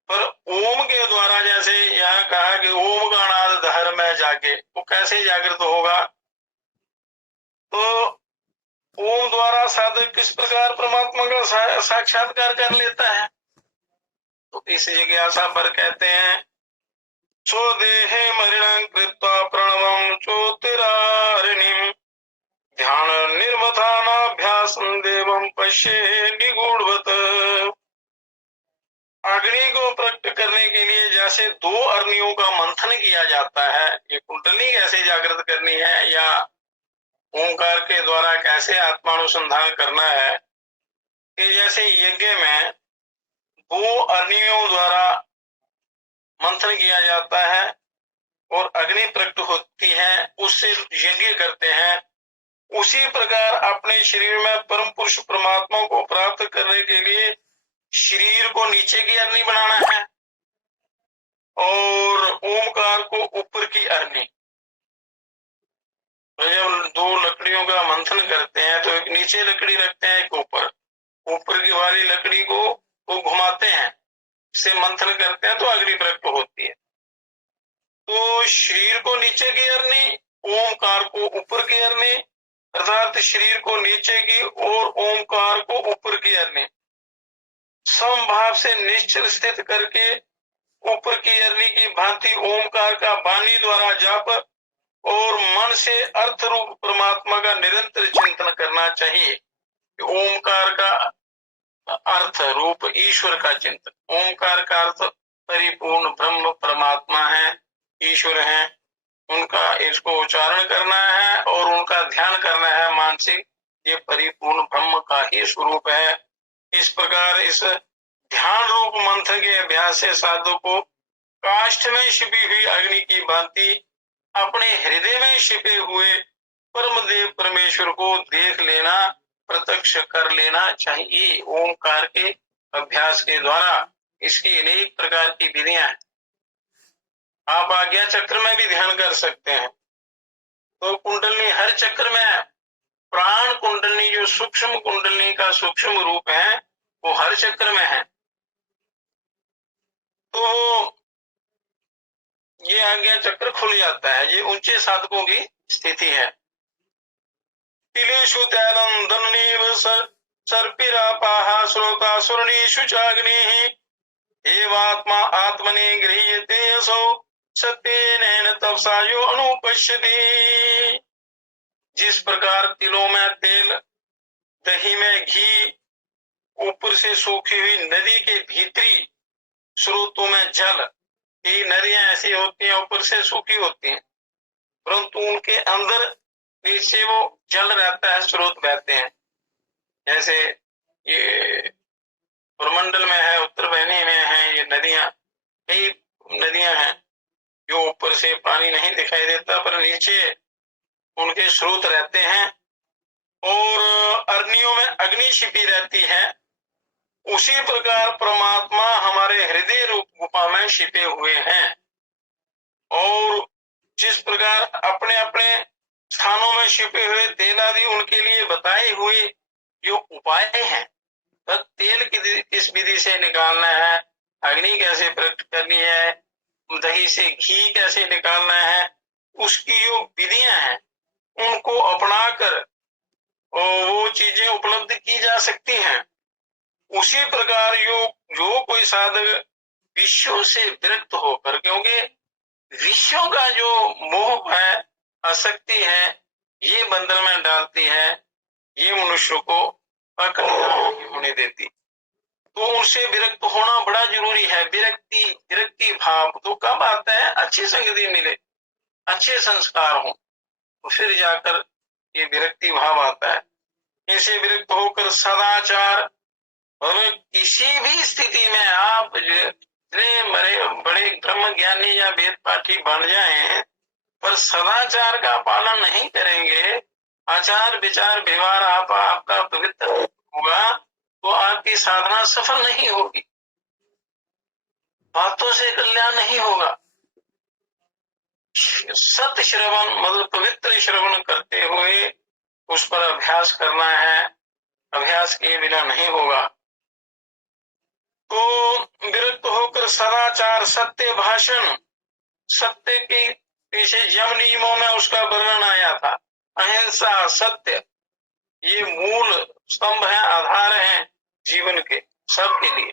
पर ओम के द्वारा, जैसे यहाँ कहा कि ओम का नाद धर में जाके, वो कैसे जागृत होगा? तो ओम द्वारा साधक किस प्रकार परमात्मा का साक्षात्कार कर लेता है? तो इस जिज्ञासा पर कहते हैं, सो देहे मरिणं कृत्वा प्रणवं ज्योतिरारिणीं, ध्यान निर्वथानाभ्यासं देवं पश्ये निगूढ़वत्। अग्नि को प्रकट करने के लिए जैसे दो अग्नियों का मंथन किया जाता है, ये कुंडली कैसे जागृत करनी है या ओंकार के द्वारा कैसे आत्मानुसंधान करना है, कि जैसे यज्ञ में दो अग्नियों द्वारा मंथन किया जाता है और अग्नि प्रकट होती है, उससे यज्ञ करते हैं, उसी प्रकार अपने शरीर में परम पुरुष परमात्मा को प्राप्त करने के लिए शरीर को नीचे की अग्नि बनाना है और ओमकार को ऊपर की अग्नि। जब दो लकड़ियों का मंथन करते हैं तो एक नीचे लकड़ी रखते हैं, एक ऊपर, ऊपर की वाली लकड़ी को वो घुमाते हैं, से मंथन करते हैं तो अग्नि प्रकट होती है। तो शरीर को नीचे की अग्नि, ओमकार को ऊपर की अग्नि, अर्थात शरीर को नीचे की और ओमकार को ऊपर की अग्नि समभाव से निश्चल स्थित करके ऊपर की अग्नि की भांति ओमकार का वाणी द्वारा जाप और मन से अर्थ रूप परमात्मा का निरंतर चिंतन करना चाहिए। ओमकार का अर्थ रूप ईश्वर का चिंतन, ओमकार का अर्थ परिपूर्ण ब्रह्म परमात्मा है, ईश्वर है, उनका इसको उच्चारण करना है और उनका ध्यान करना है मानसिक, ये परिपूर्ण ब्रह्म का ही स्वरूप है। इस प्रकार इस ध्यान रूप मंथन के अभ्यास से साधु को काष्ठ में छिपी हुई अग्नि की भांति अपने हृदय में छिपे हुए परमदेव परमेश्वर को देख लेना, प्रत्यक्ष कर लेना चाहिए। ओमकार के अभ्यास के द्वारा इसकी अनेक प्रकार की विधियां हैं। आप आज्ञा चक्र में भी ध्यान कर सकते हैं। तो कुंडली हर चक्र में, प्राण कुंडली जो सूक्ष्म कुंडली का सूक्ष्म रूप है वो हर चक्र में है। तो ये आज्ञा चक्र खुल जाता है, ये ऊंचे साधकों की स्थिति है। तिलेषु तैलं दन्नीव सर्पिरापाः श्रोता सुरणीषु चाग्निः, एवात्मा आत्मने गृह्यते असौ सत्येन तपसा यो अनुपश्यति। जिस प्रकार तिलों में तेल, दही में घी, ऊपर से सूखी हुई नदी के भीतरी स्रोतों में जल, ये नदियां ऐसी होती हैं ऊपर से सूखी होती हैं, परंतु उनके अंदर नीचे वो जल रहता है, स्रोत बहते हैं। जैसे ये प्रमंडल में है, उत्तर वाहिनी में है, ये नदियां, कई नदियां हैं जो ऊपर से पानी नहीं दिखाई देता पर नीचे उनके स्रोत रहते हैं, और अग्नियों में अग्नि छिपी रहती है। उसी प्रकार परमात्मा हमारे हृदय रूप गुफा में छिपे हुए हैं, और जिस प्रकार अपने अपने स्थानों में छिपे हुए तेल आदि उनके लिए बताए हुए जो उपाय हैं, तो तेल किस विधि से निकालना है, अग्नि कैसे प्रकट करनी है, दही से घी कैसे निकालना है, उसकी जो विधियां हैं उनको अपनाकर वो चीजें उपलब्ध की जा सकती हैं। उसी प्रकार जो कोई साधक विषयों से विरक्त होकर, क्योंकि विषयों का जो मोह है, आसक्ति है, ये बंधन में डालती है, ये मनुष्य को अकल्याण नहीं होने देती, तो उनसे विरक्त होना बड़ा जरूरी है। विरक्ति भाव तो कब आता है, अच्छी संगति मिले, अच्छे संस्कार हो, तो फिर जाकर ये विरक्ति भाव आता है। इनसे विरक्त होकर सदाचार, और किसी भी स्थिति में आप जितने बड़े ब्रह्म ज्ञानी या वेद पाठी बन जाएं, पर सदाचार का पालन नहीं करेंगे, आचार विचार व्यवहार आपका पवित्र होगा, तो आपकी साधना सफल नहीं होगी, बातों से कल्याण नहीं होगा। सत्य श्रवण मतलब पवित्र श्रवण करते हुए उस पर अभ्यास करना है, अभ्यास किए बिना नहीं होगा। तो विरक्त होकर सदाचार, सत्य भाषण, सत्य के पीछे यम नियमों में उसका वर्णन आया था। अहिंसा, सत्य, ये मूल स्तंभ है, आधार है जीवन के सबके लिए।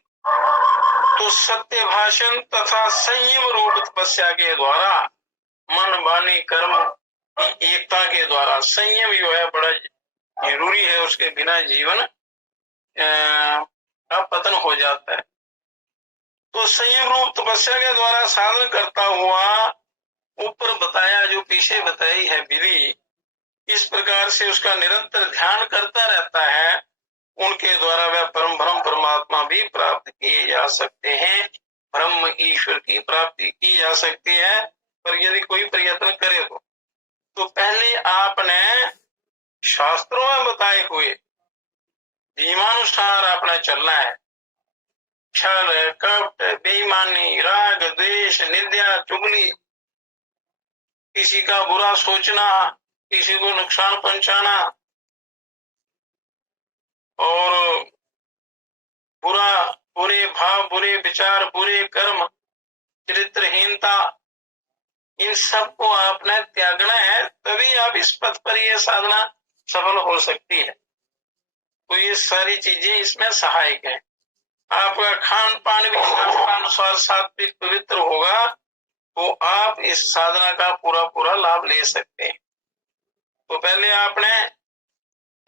तो सत्य भाषण तथा संयम रूप तपस्या के द्वारा, मन वाणी कर्म की एकता के द्वारा, संयम जो है बड़ा जरूरी है, उसके बिना जीवन का पतन हो जाता है। तो संयम रूप तपस्या के द्वारा साधन करता हुआ ऊपर बताया, जो पीछे बताई है विधि, इस प्रकार से उसका निरंतर ध्यान करता रहता है, उनके द्वारा वह परम ब्रह्म परमात्मा भी प्राप्त किए जा सकते हैं, ब्रह्म ईश्वर की प्राप्ति की जा सकती है। पर यदि कोई प्रयत्न करे तो पहले आपने शास्त्रों में बताए हुए नियमानुसार आपने चलना है। छल, कपट, बेईमानी, राग, द्वेष, निंदा, चुगली, किसी का बुरा सोचना, किसी को नुकसान पहुंचाना, और बुरे भाव, बुरे विचार, बुरे कर्म, चरित्रहीनता, इन सबको आपने त्यागना है, तभी आप इस पथ पर यह साधना सफल हो सकती है। तो ये सारी चीजें इसमें सहायक हैं। आपका खान पान भी शास्त्रानुसार सात्विक पवित्र होगा, तो आप इस साधना का पूरा पूरा लाभ ले सकते हैं। तो पहले आपने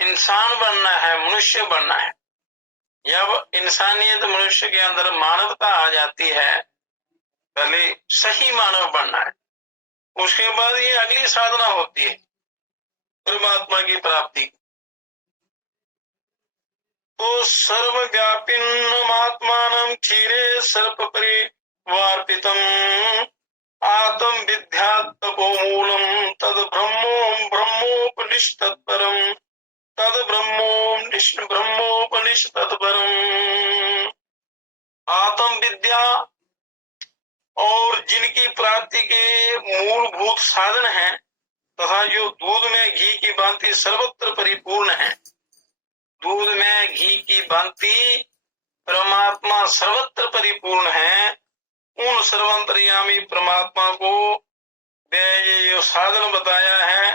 इंसान बनना है, मनुष्य बनना है। जब इंसानियत मनुष्य के अंदर मानवता आ जाती है, पहले सही मानव बनना है, उसके बाद ये अगली साधना होती है परमात्मा की प्राप्ति। तो सर्वव्यापिनमात्मानं क्षीरे सर्प परिवार्पितम् आत्म विद्यात् तपोमूलम् तद ब्रह्मोपनिषत्तत्परम् तद ब्रह्मोपनिषत्तत्परम्। आत्म विद्या और जिनकी प्राप्ति के मूलभूत साधन हैं, तथा जो दूध में घी की भांति सर्वत्र परिपूर्ण है, दूध में घी की भांति परमात्मा सर्वत्र परिपूर्ण है, उन सर्वंतर्यामी परमात्मा को ये जो साधन बताया है,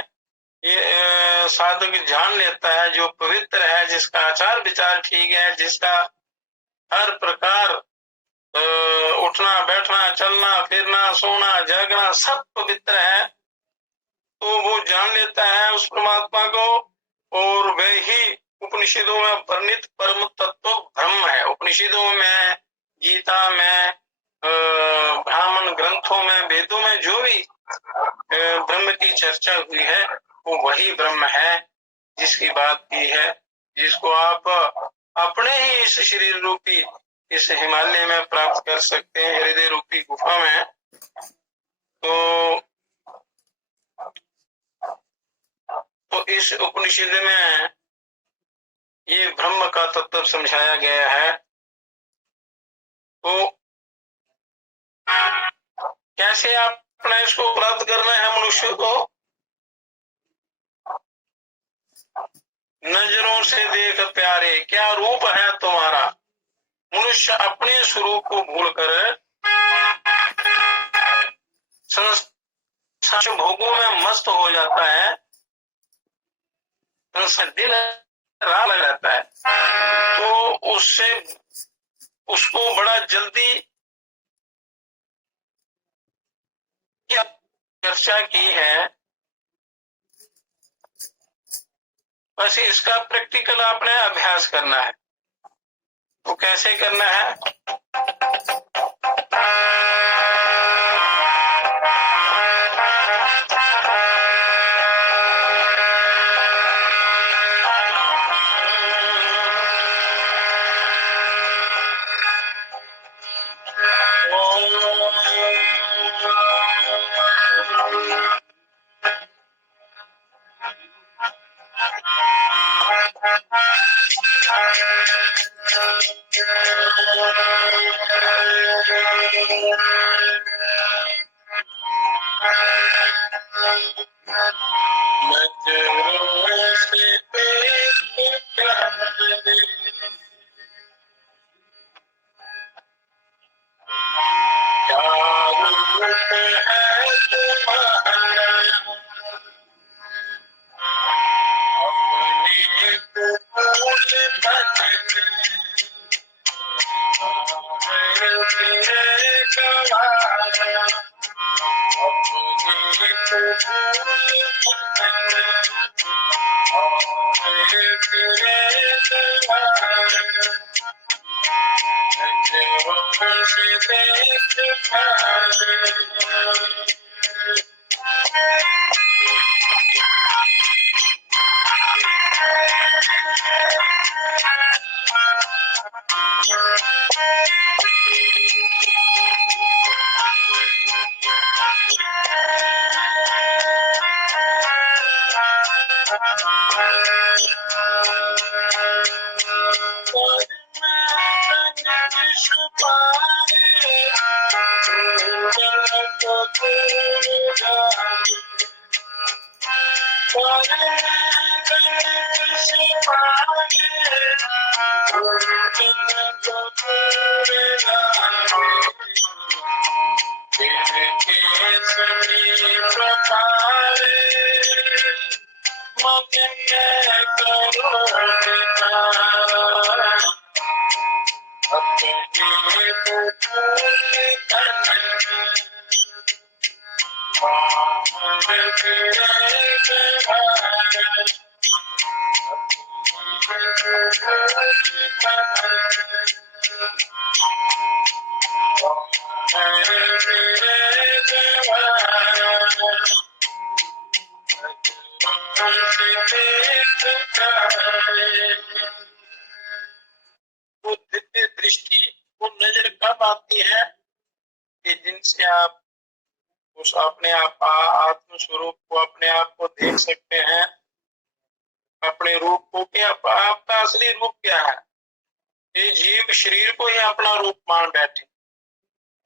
ये साधक जान लेता है, जो पवित्र है, जिसका आचार विचार ठीक है, जिसका हर प्रकार उठना बैठना चलना फिरना सोना जागना सब पवित्र है, तो वो जान लेता है उस परमात्मा को, और वह ही उपनिषदों में वर्णित परम तत्व ब्रह्म है। उपनिषदों में, गीता में, ब्राह्मण ग्रंथों में, वेदों में जो भी ब्रह्म की चर्चा हुई है वो वही ब्रह्म है जिसकी बात की है, जिसको आप अपने ही इस शरीर रूपी इस हिमालय में प्राप्त कर सकते हैं, हृदय रूपी गुफा में। तो इस उपनिषद में ये ब्रह्म का तत्व समझाया गया है। तो कैसे आपने इसको प्राप्त करना है मनुष्य को? नजरों से देख प्यारे क्या रूप है तुम्हारा। मनुष्य अपने स्वरूप को भूलकर संसार भोगों में मस्त हो जाता है, दिल राह रहता है, तो उससे उसको बड़ा जल्दी क्या चर्चा की है, बस इसका प्रैक्टिकल आपने अभ्यास करना है। तो कैसे करना है? वो दिव्य दृष्टि, वो नजर कब आती है कि जिनसे आप उस अपने आप आत्म स्वरूप को, अपने आप को देख सकते हैं, अपने रूप को, कि आपका असली रूप क्या है। ये जीव शरीर को ही अपना रूप मान बैठे,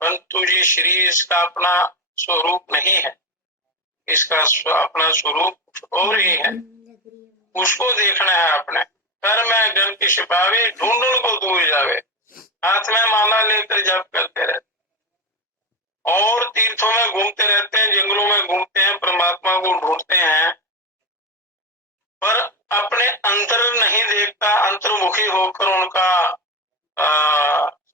परंतु ये शरीर इसका अपना स्वरूप नहीं है, इसका अपना स्वरूप कुछ और ही है। उसको देखना है अपने। कर में गन की छिपावे, ढूंढूं को दूर जावे। हाथ में माला लेकर जप करते रहते और तीर्थों में घूमते रहते हैं, जंगलों में घूमते हैं, परमात्मा को ढूंढते हैं, पर अपने अंतर नहीं देखता। अंतर्मुखी होकर उनका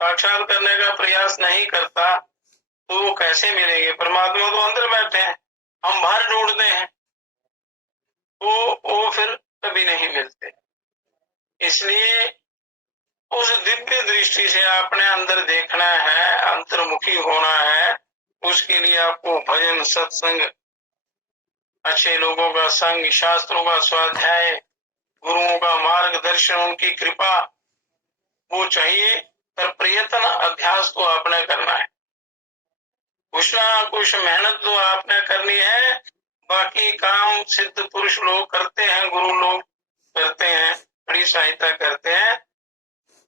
साक्षात करने का प्रयास नहीं करता तो वो कैसे मिलेंगे? परमात्मा तो अंदर बैठे हैं, हम बाहर ढूंढते हैं तो वो फिर कभी नहीं मिलते। इसलिए उस दिव्य दृष्टि से आपने अंदर देखना है, अंतर्मुखी होना है। उसके लिए आपको भजन, सत्संग, अच्छे लोगों का संग, शास्त्रों का स्वाध्याय, गुरुओं का मार्गदर्शन, उनकी कृपा वो चाहिए। पर प्रयत्न, अभ्यास तो आपने करना है, कुछ ना कुछ मेहनत तो आपने करनी है। बाकी काम सिद्ध पुरुष लोग करते हैं, गुरु लोग करते हैं, बड़ी सहायता करते हैं,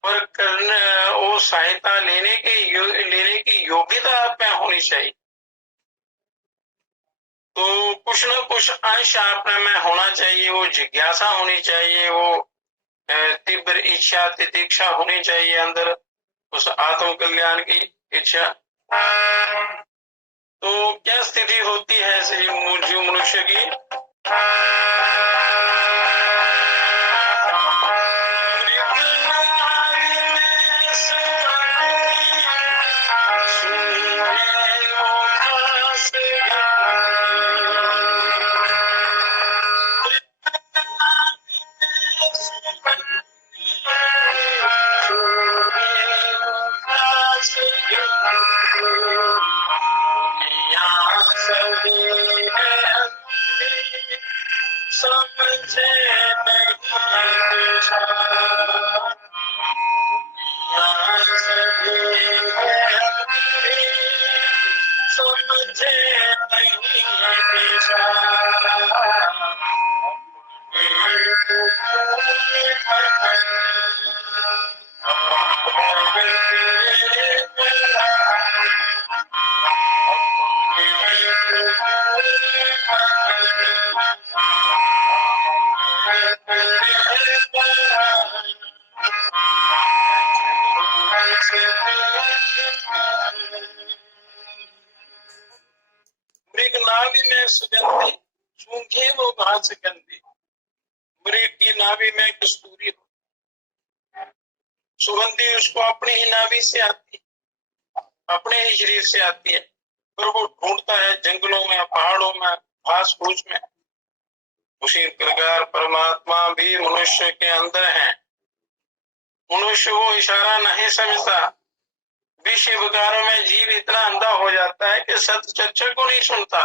पर करने वो सहायता लेने की योग्यता आप में होनी चाहिए। तो कुछ न कुछ अंश आप में होना चाहिए, वो जिज्ञासा होनी चाहिए, वो तीव्र इच्छा, तितिक्षा होनी चाहिए अंदर, उस आत्म कल्याण की इच्छा। तो क्या स्थिति होती है जीव मनुष्य की? मृग नाभि में सुगंधी, सूंघे वो घास गंदी। मृग की नाभि में कस्तूरी हो, सुगंधी उसको अपनी ही नाभि से आती है, अपने ही शरीर से आती है, पर वो ढूंढता है जंगलों में, पहाड़ों में, घास फूस में। उसी प्रकार परमात्मा भी मनुष्य के अंदर है। मनुष्य वो इशारा नहीं समझता। विषय विकारों में जीव इतना अंधा हो जाता है कि सत्य चर्चा को नहीं सुनता।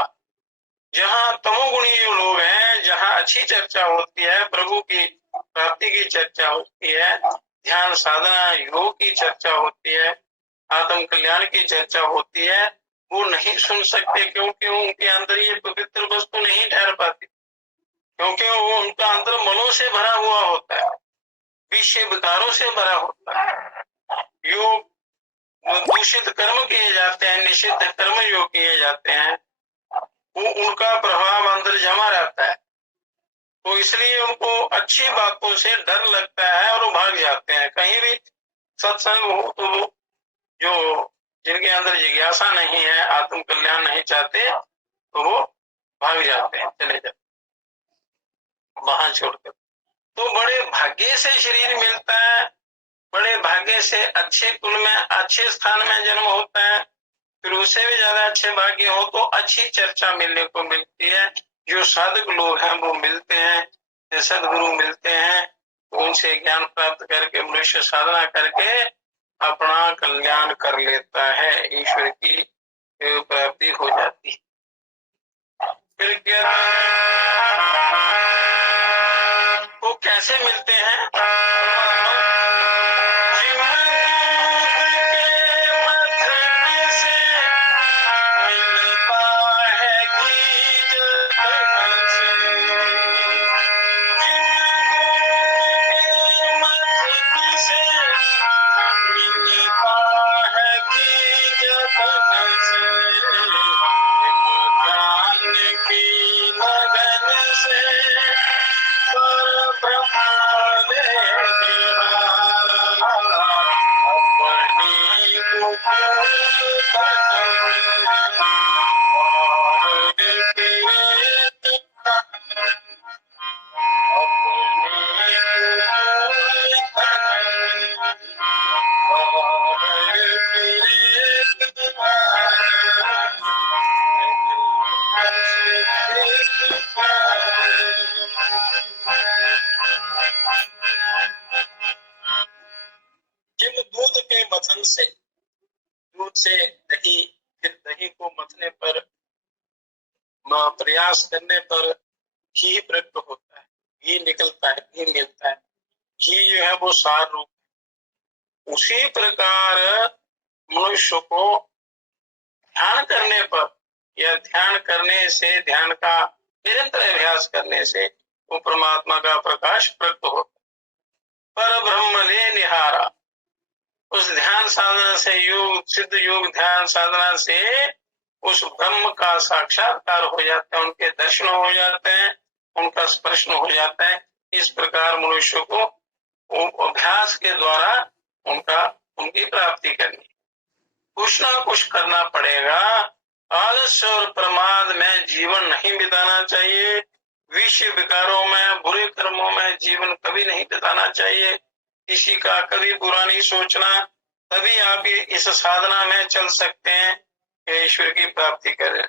जहाँ तमोगुणी जो लोग हैं, जहाँ अच्छी चर्चा होती है, प्रभु की प्राप्ति की चर्चा होती है, ध्यान साधना योग की चर्चा होती है, आत्म कल्याण की चर्चा होती है, वो नहीं सुन सकते, क्योंकि उनके अंदर ये पवित्र वस्तु नहीं ठहर पाती, क्योंकि वो उनका अंदर मलों से भरा हुआ होता है, विषय विकारों से भरा होता है। योग दूषित कर्म किए जाते हैं, निषिद्ध कर्म जो किए जाते हैं, वो उनका प्रभाव अंदर जमा रहता है। तो इसलिए उनको अच्छी बातों से डर लगता है और वो भाग जाते हैं। कहीं भी सत्संग हो तो वो जो जिनके अंदर जिज्ञासा नहीं है, आत्म कल्याण नहीं चाहते, तो वो भाग जाते हैं, चले जाते वहां छोड़कर। तो बड़े भाग्य से शरीर मिलता है, बड़े भाग्य से अच्छे कुल में, अच्छे स्थान में जन्म होता है, फिर उससे भी ज्यादा अच्छे भाग्य हो तो अच्छी चर्चा मिलने को मिलती है। जो साधक लोग हैं वो मिलते हैं, सदगुरु मिलते हैं, उनसे ज्ञान प्राप्त करके मनुष्य साधना करके अपना कल्याण कर लेता है, ईश्वर की प्राप्ति हो जाती है। फिर क्या वो कैसे मिलते हैं? दूध से दही, फिर दही को मथने पर, प्रयास करने पर घी प्रकट होता है, घी निकलता है, घी मिलता है। घी जो है वो सार रूप। उसी प्रकार मनुष्य को ध्यान करने पर या ध्यान करने से, ध्यान का निरंतर अभ्यास करने से वो परमात्मा का प्रकाश प्रकट होता है। पर ब्रह्म ले निहारा, उस ध्यान साधना से, योग सिद्ध योग ध्यान साधना से उस ब्रह्म का साक्षात्कार हो जाता है, उनके दर्शन हो जाते हैं, उनका स्पर्शन हो जाता है। इस प्रकार मनुष्य को अभ्यास के द्वारा उनकी प्राप्ति करनी, कुछ ना कुछ करना पड़ेगा। आलस्य और प्रमाद में जीवन नहीं बिताना चाहिए। विषय विकारों में, बुरे कर्मों में जीवन कभी नहीं बिताना चाहिए। किसी का कभी बुरा नहीं सोचना, तभी आप इस साधना में चल सकते हैं कि ईश्वर की प्राप्ति करें।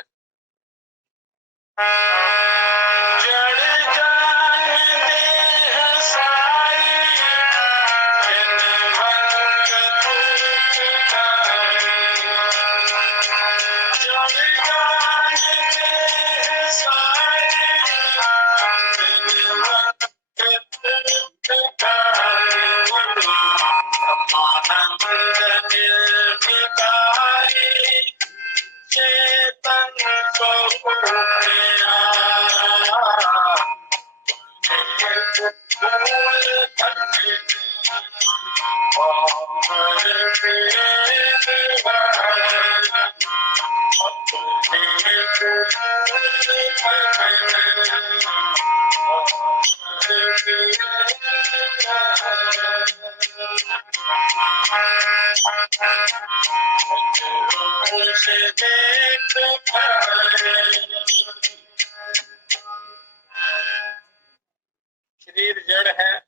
शरीर जड़ है,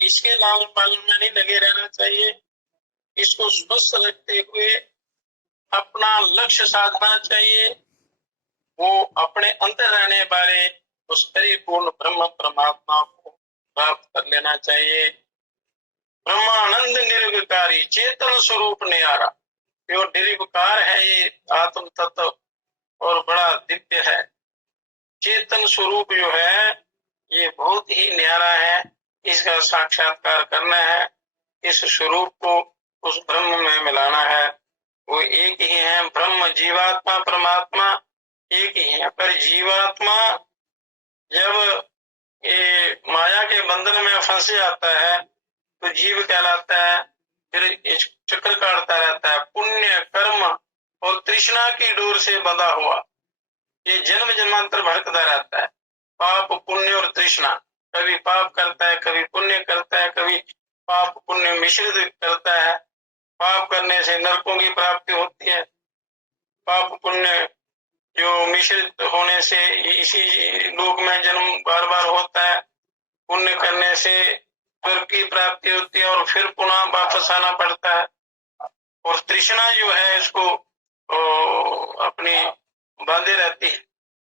इसके लालन पालन में नहीं लगे रहना चाहिए। इसको स्वस्थ रखते हुए अपना लक्ष्य साधना चाहिए। वो अपने अंदर रहने वाले उस परिपूर्ण ब्रह्म परमात्मा को प्राप्त कर लेना चाहिए। ब्रह्मानंद निर्विकारी चेतन स्वरूप न्यारा, जो निर्विकार है ये आत्म तत्व और बड़ा दिव्य है। चेतन स्वरूप जो है ये बहुत ही न्यारा है, इसका साक्षात्कार करना है। इस स्वरूप को उस ब्रह्म में मिलाना है। वो एक ही है, ब्रह्म जीवात्मा परमात्मा एक ही है। पर जीवात्मा जब ये माया के बंधन में फंस जाता है तो जीव कहलाता है, फिर इस चक्कर काटता रहता है। पुण्य कर्म और तृष्णा की डोर से बंधा हुआ ये जन्म जन्मांतर भटकता रहता है। पाप पुण्य और तृष्णा, कभी पाप करता है, कभी पुण्य करता है, कभी पाप पुण्य मिश्रित करता है। पाप करने से नरकों की प्राप्ति होती है, पाप पुण्य जो मिश्रित होने से इसी लोक में जन्म बार बार होता है। पुण्य करने से स्वर्ग की प्राप्ति होती है और फिर पुनः वापस आना पड़ता है। और तृष्णा जो है इसको अपनी बांधे रहती है,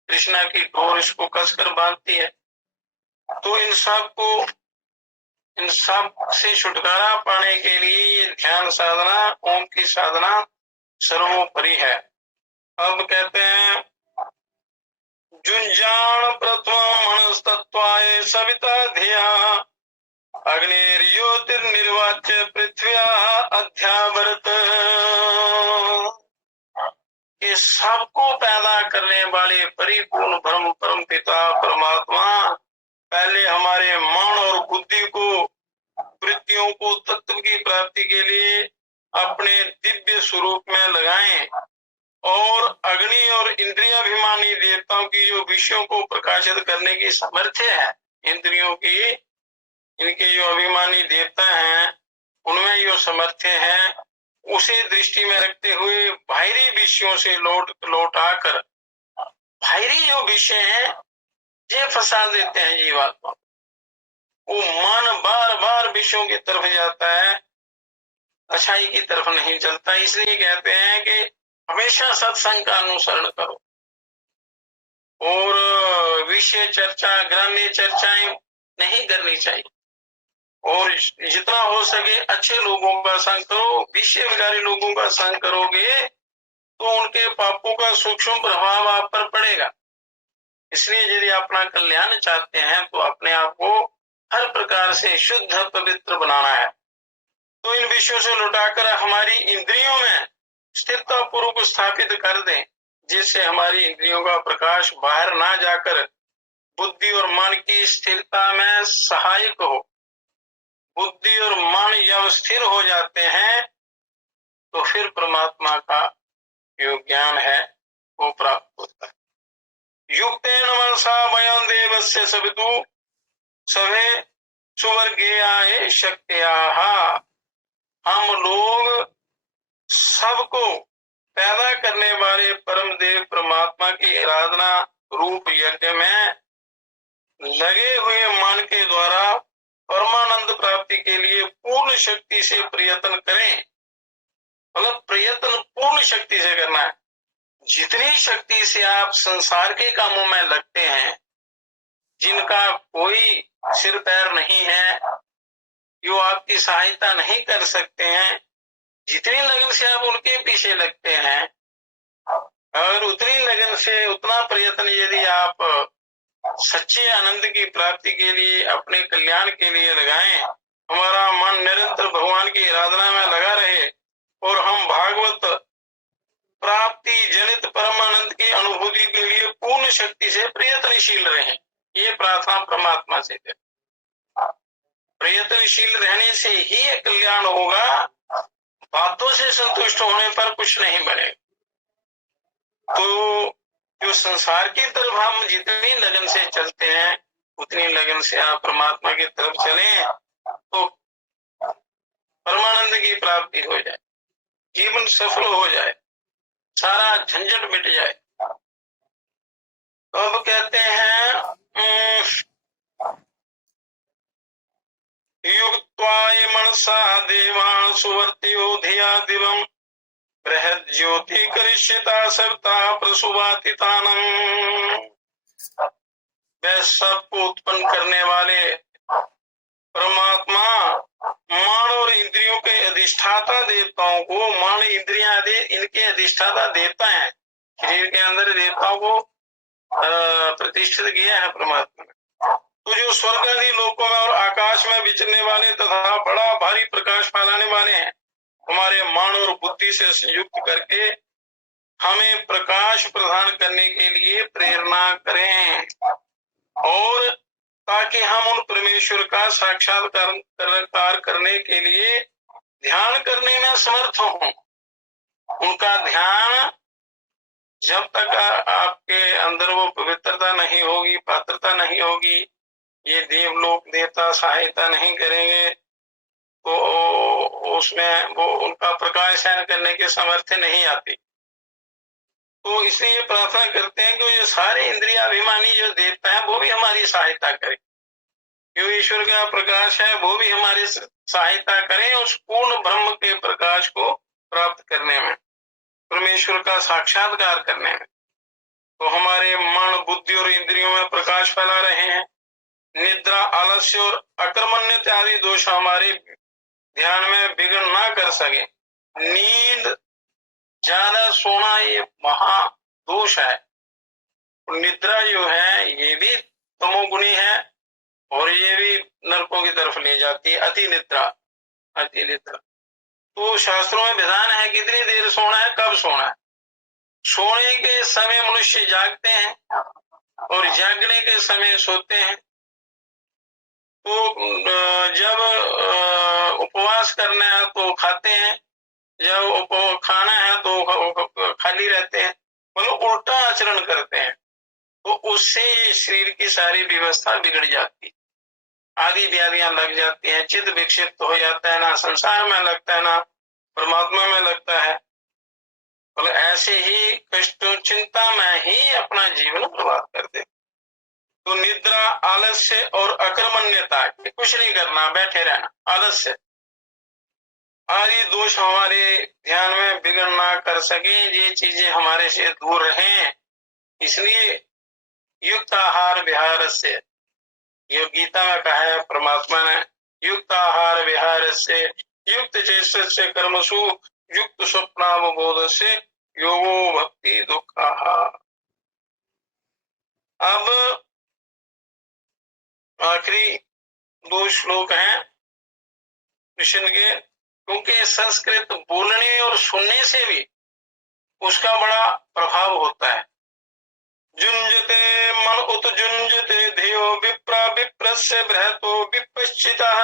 तृष्णा की डोर इसको कसकर बांधती है। तो इन सब से छुटकारा पाने के लिए ये ध्यान साधना, ओम की साधना सर्वोपरि है। अब कहते हैं जुंजान प्रथम मनस्तत्वाय सविता धिया अग्निर्ज्योतिर्निर्वाच्य पृथ्व्या अध्यावर्त। ये सबको पैदा करने वाले परिपूर्ण ब्रह्म परम पिता परमात्मा पहले हमारे मन और बुद्धि को, वृत्तियों को तत्व की प्राप्ति के लिए अपने दिव्य स्वरूप में लगाएं और अग्नि और इंद्रियाभिमानी देवताओं की जो विषयों को प्रकाशित करने की सामर्थ्य है, इंद्रियों की, इनके जो अभिमानी देवता हैं उनमें जो सामर्थ्य है, उसे दृष्टि में रखते हुए बाहरी विषयों से लौटाकर बाहरी जो विषय है ये फंसा देते हैं जीवात्मा। वो मन बार बार विषयों की तरफ जाता है, अच्छाई की तरफ नहीं चलता। इसलिए कहते हैं कि हमेशा सत्संग का अनुसरण करो और विषय चर्चा, ग्राम्य चर्चाएं नहीं करनी चाहिए। और जितना हो सके अच्छे लोगों का संग करो। विषय विकारी लोगों का संग करोगे तो उनके पापों का सूक्ष्म प्रभाव आप पर पड़ेगा। इसलिए यदि अपना कल्याण चाहते हैं तो अपने आप को हर प्रकार से शुद्ध पवित्र बनाना है। तो इन विषयों से लौटाकर हमारी इंद्रियों में स्थिरता पूर्वक स्थापित कर दें, जिससे हमारी इंद्रियों का प्रकाश बाहर ना जाकर बुद्धि और मन की स्थिरता में सहायक हो। बुद्धि और मन जब स्थिर हो जाते हैं तो फिर परमात्मा का जो ज्ञान है वो प्राप्त होता है। युक्तेन मनसा वयं देवस्य सवितु सभे सुवर्गे आए शक्त्याः। हम लोग सबको पैदा करने वाले परम देव परमात्मा की आराधना रूप यज्ञ में लगे हुए मन के द्वारा परमानंद प्राप्ति के लिए पूर्ण शक्ति से प्रयत्न करें। मतलब प्रयत्न पूर्ण शक्ति से करना है। जितनी शक्ति से आप संसार के कामों में लगते हैं, जिनका कोई सिर पैर नहीं है, जो आपकी सहायता नहीं कर सकते हैं, जितनी लगन से आप उनके पीछे लगते हैं, और उतनी लगन से उतना प्रयत्न यदि आप सच्चे आनंद की प्राप्ति के लिए, अपने कल्याण के लिए लगाएं, हमारा मन निरंतर भगवान की आराधना में लगा रहे और हम भागवत प्राप्ति जनित परमानंद की अनुभूति के लिए पूर्ण शक्ति से प्रयत्नशील रहें। ये प्रार्थना परमात्मा से करें। प्रयत्नशील रहने से ही कल्याण होगा। बातों से संतुष्ट होने पर कुछ नहीं बनेगा। तो जो संसार की तरफ हम जितनी लगन से चलते हैं, उतनी लगन से आप परमात्मा की तरफ चलें तो परमानंद की प्राप्ति हो जाए, जीवन सफल हो जाए, सारा झंझट मिट जाए। तो अब कहते हैं युक्त्वाय मनसा देवान् सुवर्त्यो धिया दिवम् बृहद ज्योति करिष्यता सविता प्रसुवातितानम्। वह सबको उत्पन्न करने वाले परमात्मा मन और इंद्रियों के अधिष्ठाता देवताओं को, मन इंद्रियां इनके अधिष्ठाता देवता हैं। शरीर के अंदर देवताओं को प्रतिष्ठित किया है परमात्मा ने। तो जो स्वर्ग आदि लोकों में और आकाश में विचरने वाले तथा बड़ा भारी प्रकाश फैलाने वाले हैं, हमारे मन और बुद्धि से संयुक्त करके हमें प्रकाश प्रदान करने के लिए प्रेरणा करें, और ताकि हम उन परमेश्वर का साक्षात्कार करने के लिए ध्यान करने में समर्थ हों। उनका ध्यान जब तक आपके अंदर वो पवित्रता नहीं होगी, पात्रता नहीं होगी, ये देवलोक देवता सहायता नहीं करेंगे, तो उसमें वो उनका प्रकाश सहन करने के सामर्थ्य नहीं आती। तो इसलिए प्रार्थना करते हैं कि ये सारे इंद्रियाभिमानी जो देवता है वो भी हमारी सहायता करें। जो ईश्वर का प्रकाश है वो भी हमारी सहायता करें उस पूर्ण ब्रह्म के प्रकाश को प्राप्त करने में, परमेश्वर का साक्षात्कार करने में। तो हमारे मन, बुद्धि और इंद्रियों में प्रकाश फैला रहे हैं। निद्रा, आलस्य और अकर्मण्यता आदि दोष हमारे ध्यान में विघ्न ना कर सके। नींद ज्यादा सोना ये महा दोष है। निद्रा जो है ये भी तमोगुणी है और ये भी नरकों की तरफ ले जाती है। अति निद्रा, अति निद्रा। तो शास्त्रों में विधान है कितनी देर सोना है, कब सोना है। सोने के समय मनुष्य जागते हैं और जागने के समय सोते हैं। तो जब उपवास करना है तो खाते हैं, जब खाना है तो खाली रहते हैं, मतलब उल्टा आचरण करते हैं। तो उससे शरीर की सारी व्यवस्था बिगड़ जाती, आदि व्याधियां लग जाती हैं, चित्त विक्षिप्त हो जाता है, ना संसार में लगता है ना परमात्मा में लगता है। मतलब ऐसे ही कष्ट चिंता में ही अपना जीवन बर्बाद कर देते। तो निद्रा, आलस्य और अकर्मण्यता, कुछ नहीं करना, बैठे रहना, आलस्य आदि दोष हमारे ध्यान में बिगड़ ना कर सके, ये चीजें हमारे से दूर रहें। इसलिए युक्त आहार विहार से, ये गीता में कहा है परमात्मा ने, युक्त आहार विहार से युक्त चेष्टस्य कर्मसु युक्त स्वप्नावबोध से योगो भक्ति दुःखः। अब आखिरी 2 श्लोक हैं कृष्ण के, क्योंकि संस्कृत बोलने और सुनने से भी उसका बड़ा प्रभाव होता है। जुंजते मन उत जुंजते धियो विप्रा विप्रस्य बृहतो विपश्चितः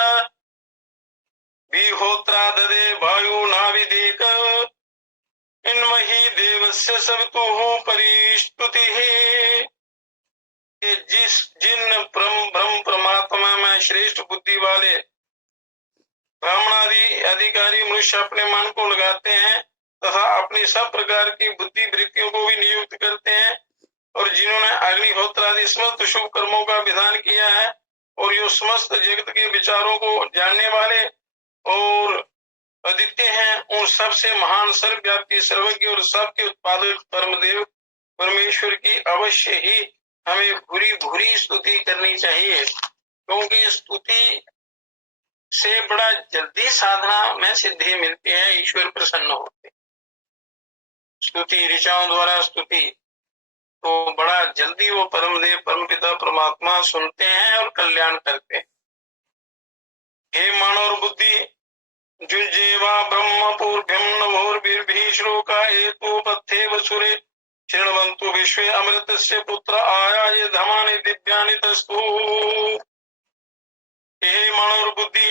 विहोत्रा ददे वायु नाविदेक इन्महि देवस्य सवितुः परिस्तुतिः। जिन ब्रह्म परमात्मा में श्रेष्ठ बुद्धि वाले ब्राह्मण आदि अधिकारी मनुष्य अपने मन को लगाते हैं तथा अपनी सब प्रकार की बुद्धि वृत्तियों को भी नियुक्त करते हैं, और जिन्होंने अग्निहोत्र आदि समस्त शुभ कर्मों का विधान किया है और जो समस्त जगत के विचारों को जानने वाले और अद्वितीय हैं, उन सबसे महान सर्वव्यापी सर्वज्ञ और सबके उत्पादक परमदेव परमेश्वर की अवश्य ही हमें भूरी भूरी स्तुति करनी चाहिए, क्योंकि स्तुति से बड़ा जल्दी साधना में सिद्धि मिलती है, ईश्वर प्रसन्न होते। स्तुति ऋचाओं द्वारा स्तुति तो बड़ा जल्दी वो परमदेव परमपिता परमात्मा सुनते हैं और कल्याण करते हैं। हे मन और बुद्धि जुजेवा ब्रह्म पूर्भ्यम नभोर्भिर्भिः श्लोका एतु पथ्ये वसुरे शृण्वन्तु विश्वे अमृतस्य पुत्र आयाय धमानि दिव्यानि तस्तु। हे मन और बुद्धि,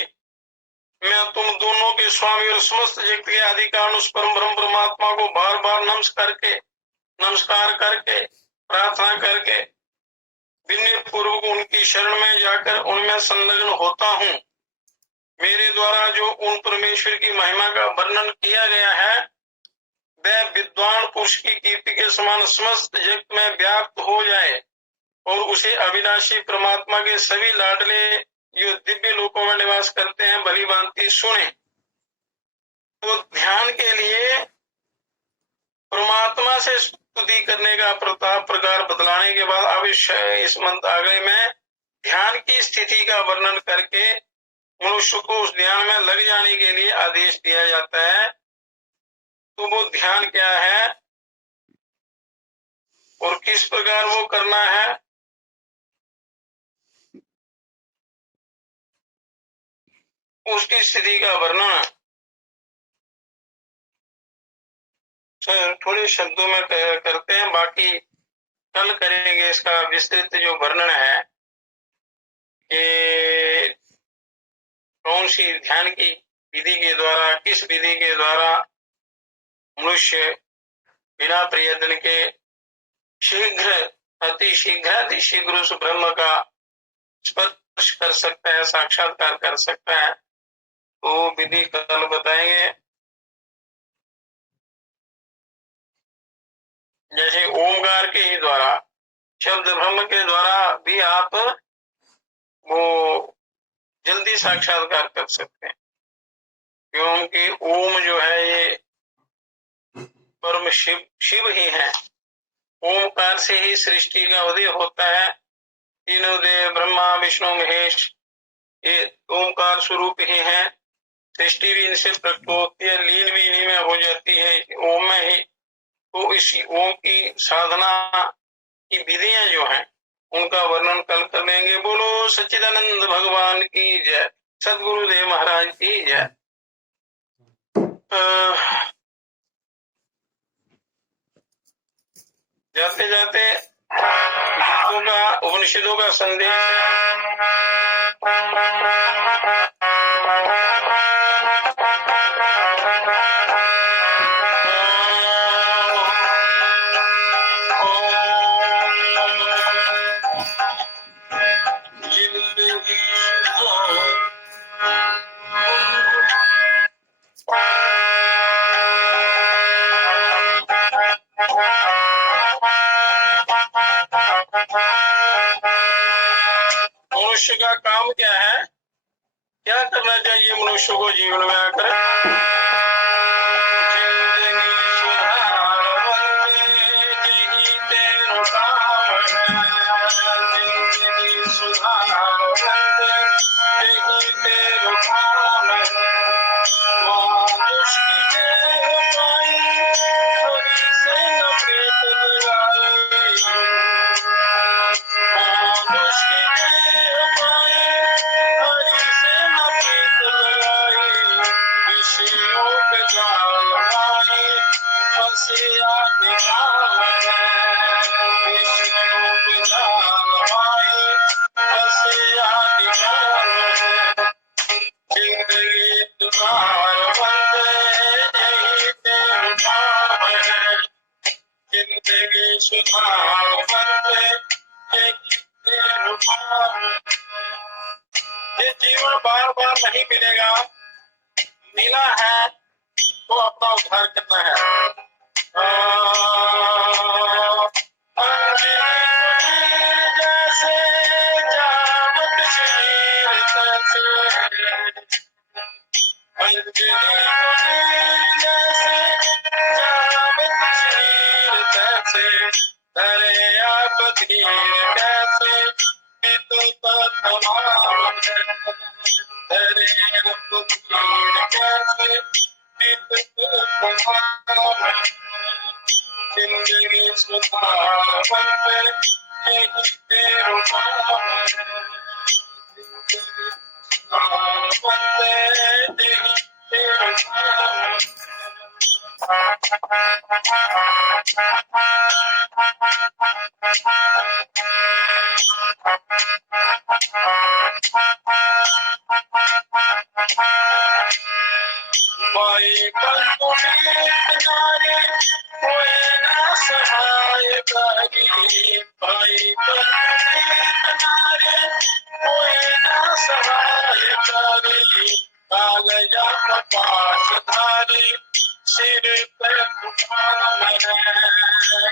मैं तुम दोनों के स्वामी और समस्त जगत के आदि कारण उस परम ब्रह्म परमात्मा को बार बार नमस्कार करके प्रार्थना करके विनय पूर्वक उनकी शरण में जाकर उनमें संलग्न होता हूँ। मेरे द्वारा जो उन परमेश्वर की महिमा का वर्णन किया गया है वह विद्वान पुरुष की कीर्ति के समान समस्त जगत में व्याप्त हो जाए और उसे अविनाशी परमात्मा के सभी लाडले जो दिव्य लोकों में निवास करते हैं भली भांति सुने। तो ध्यान के लिए परमात्मा से स्तुति करने का प्रकार बतलाने के बाद अब इस मंत्र आगे में ध्यान की स्थिति का वर्णन करके मनुष्य को उस ध्यान में लग जाने के लिए आदेश दिया जाता है। तो वो ध्यान क्या है और किस प्रकार वो करना है, उसकी स्थिति का वर्णन थोड़े शब्दों में करते हैं, बाकी कल करेंगे इसका विस्तृत जो वर्णन है कि कौन सी ध्यान की विधि के द्वारा, किस विधि के द्वारा मनुष्य बिना प्रयत्न के अति शीघ्र उस ब्रह्म का स्पर्श कर सकता है, साक्षात्कार कर सकता है। तो विधि कल बताएंगे। जैसे ओमकार के ही द्वारा, शब्द ब्रह्म के द्वारा भी आप वो जल्दी साक्षात्कार कर सकते हैं, क्योंकि ओम जो है ये परम शिव ही है। ओमकार से ही सृष्टि का उदय होता है। तीनों देव ब्रह्मा विष्णु महेश ये ओमकार स्वरूप ही है। सृष्टि भी इनसे प्रकट होती है, लीन भी इन्हीं में हो जाती है ओम में ही। तो इसी ओम की साधना की विधियां जो हैं उनका वर्णन कल कर लेंगे। बोलो सच्चिदानंद भगवान की जय, सदगुरुदेव महाराज की जय। जाते जाते उपनिषदों का संदेश मनुष्य का काम क्या है, क्या करना चाहिए मनुष्य को जीवन में आकर? जिंदगी सुधार या निकाल है, विष्णु रूप जान माही बस या निकाल है, जिंदगी तुम्हार बंदे यही तेरे काम है, जिंदगी सुधार बंदे यही तेरे काम है। ये जीवन बार बार नहीं मिलेगा, मिला है तो अपना उद्धार करना है। जैसे जामत शीर जैसे जामत शीर तैसे धरे आप धीर कैसे तमाम धरे आप धीर कैसे जिंदगी सुधार बंदे यही तेरे काम है, बंदे यही तेरे काम है। माई बंधु नारे कोई न सहाय करी, माई बंधु नारे कोई न सहाय करी, कागजा पास धारी सिर पे मुकाम है,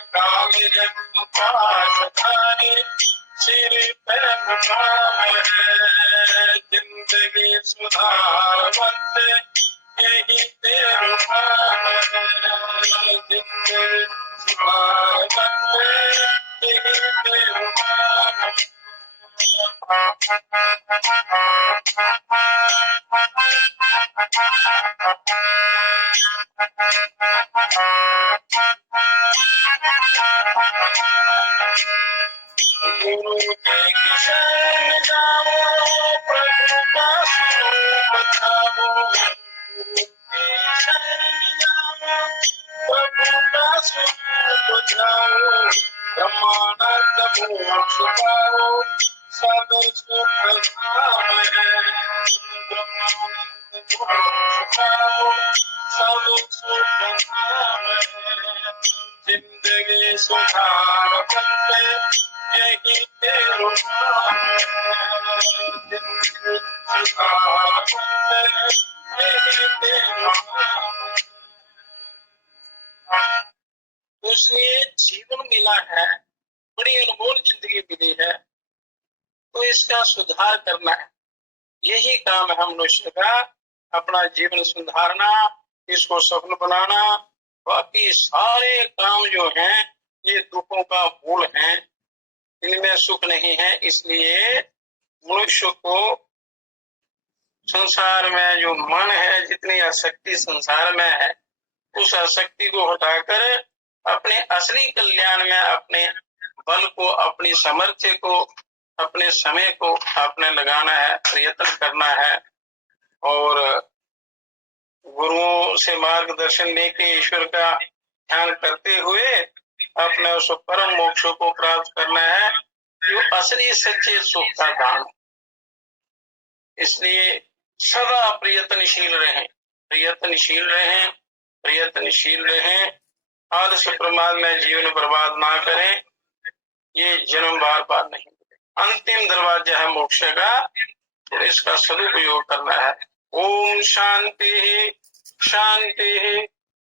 कागज पास धारी सिर पे मुकाम है, जिंदगी सुधार बंदे यही तेरे काम है, जिंदगी सुधार बंदे यही तेरे काम है। गुरु की शरण जाओ, प्रभु का स्वरूप जाओ, गुरु की शरण जाओ, प्रभु का स्वरूप जाओ, ब्रह्मानंद मोक्ष पाओ, सब सुख धाम है, ब्रह्मानंद मोक्ष पाओ, सब सुख धाम है, जिंदगी सुधार बंदे यही तेरे काम है, जिंदगी सुधार बंदे यही तेरे काम है। इसलिए जीवन मिला है, बड़ी अनमोल जिंदगी मिली है, तो इसका सुधार करना है, यही काम है मनुष्य का, अपना जीवन सुधारना, इसको सफल बनाना। बाकी सारे काम जो हैं ये दुखों का मूल है, इनमें सुख नहीं है। इसलिए मनुष्य को संसार में जो मन है, जितनी आसक्ति संसार में है, उस आसक्ति को हटाकर अपने असली कल्याण में अपने बल को, अपनी सामर्थ्य को, अपने समय को आपने लगाना है, प्रयत्न करना है, और गुरुओं से मार्गदर्शन लेके ईश्वर का ध्यान करते हुए अपने उस परम मोक्ष को प्राप्त करना है, जो असली सच्चे सुख का दान। इसलिए सदा प्रयत्नशील रहें, प्रयत्नशील रहें, प्रयत्नशील रहें, आलस प्रमाद में जीवन बर्बाद ना करें, ये जन्म बार बार नहीं मिले। अंतिम दरवाजा है मोक्ष का, तो इसका सदुपयोग करना है। ओम शांति शांति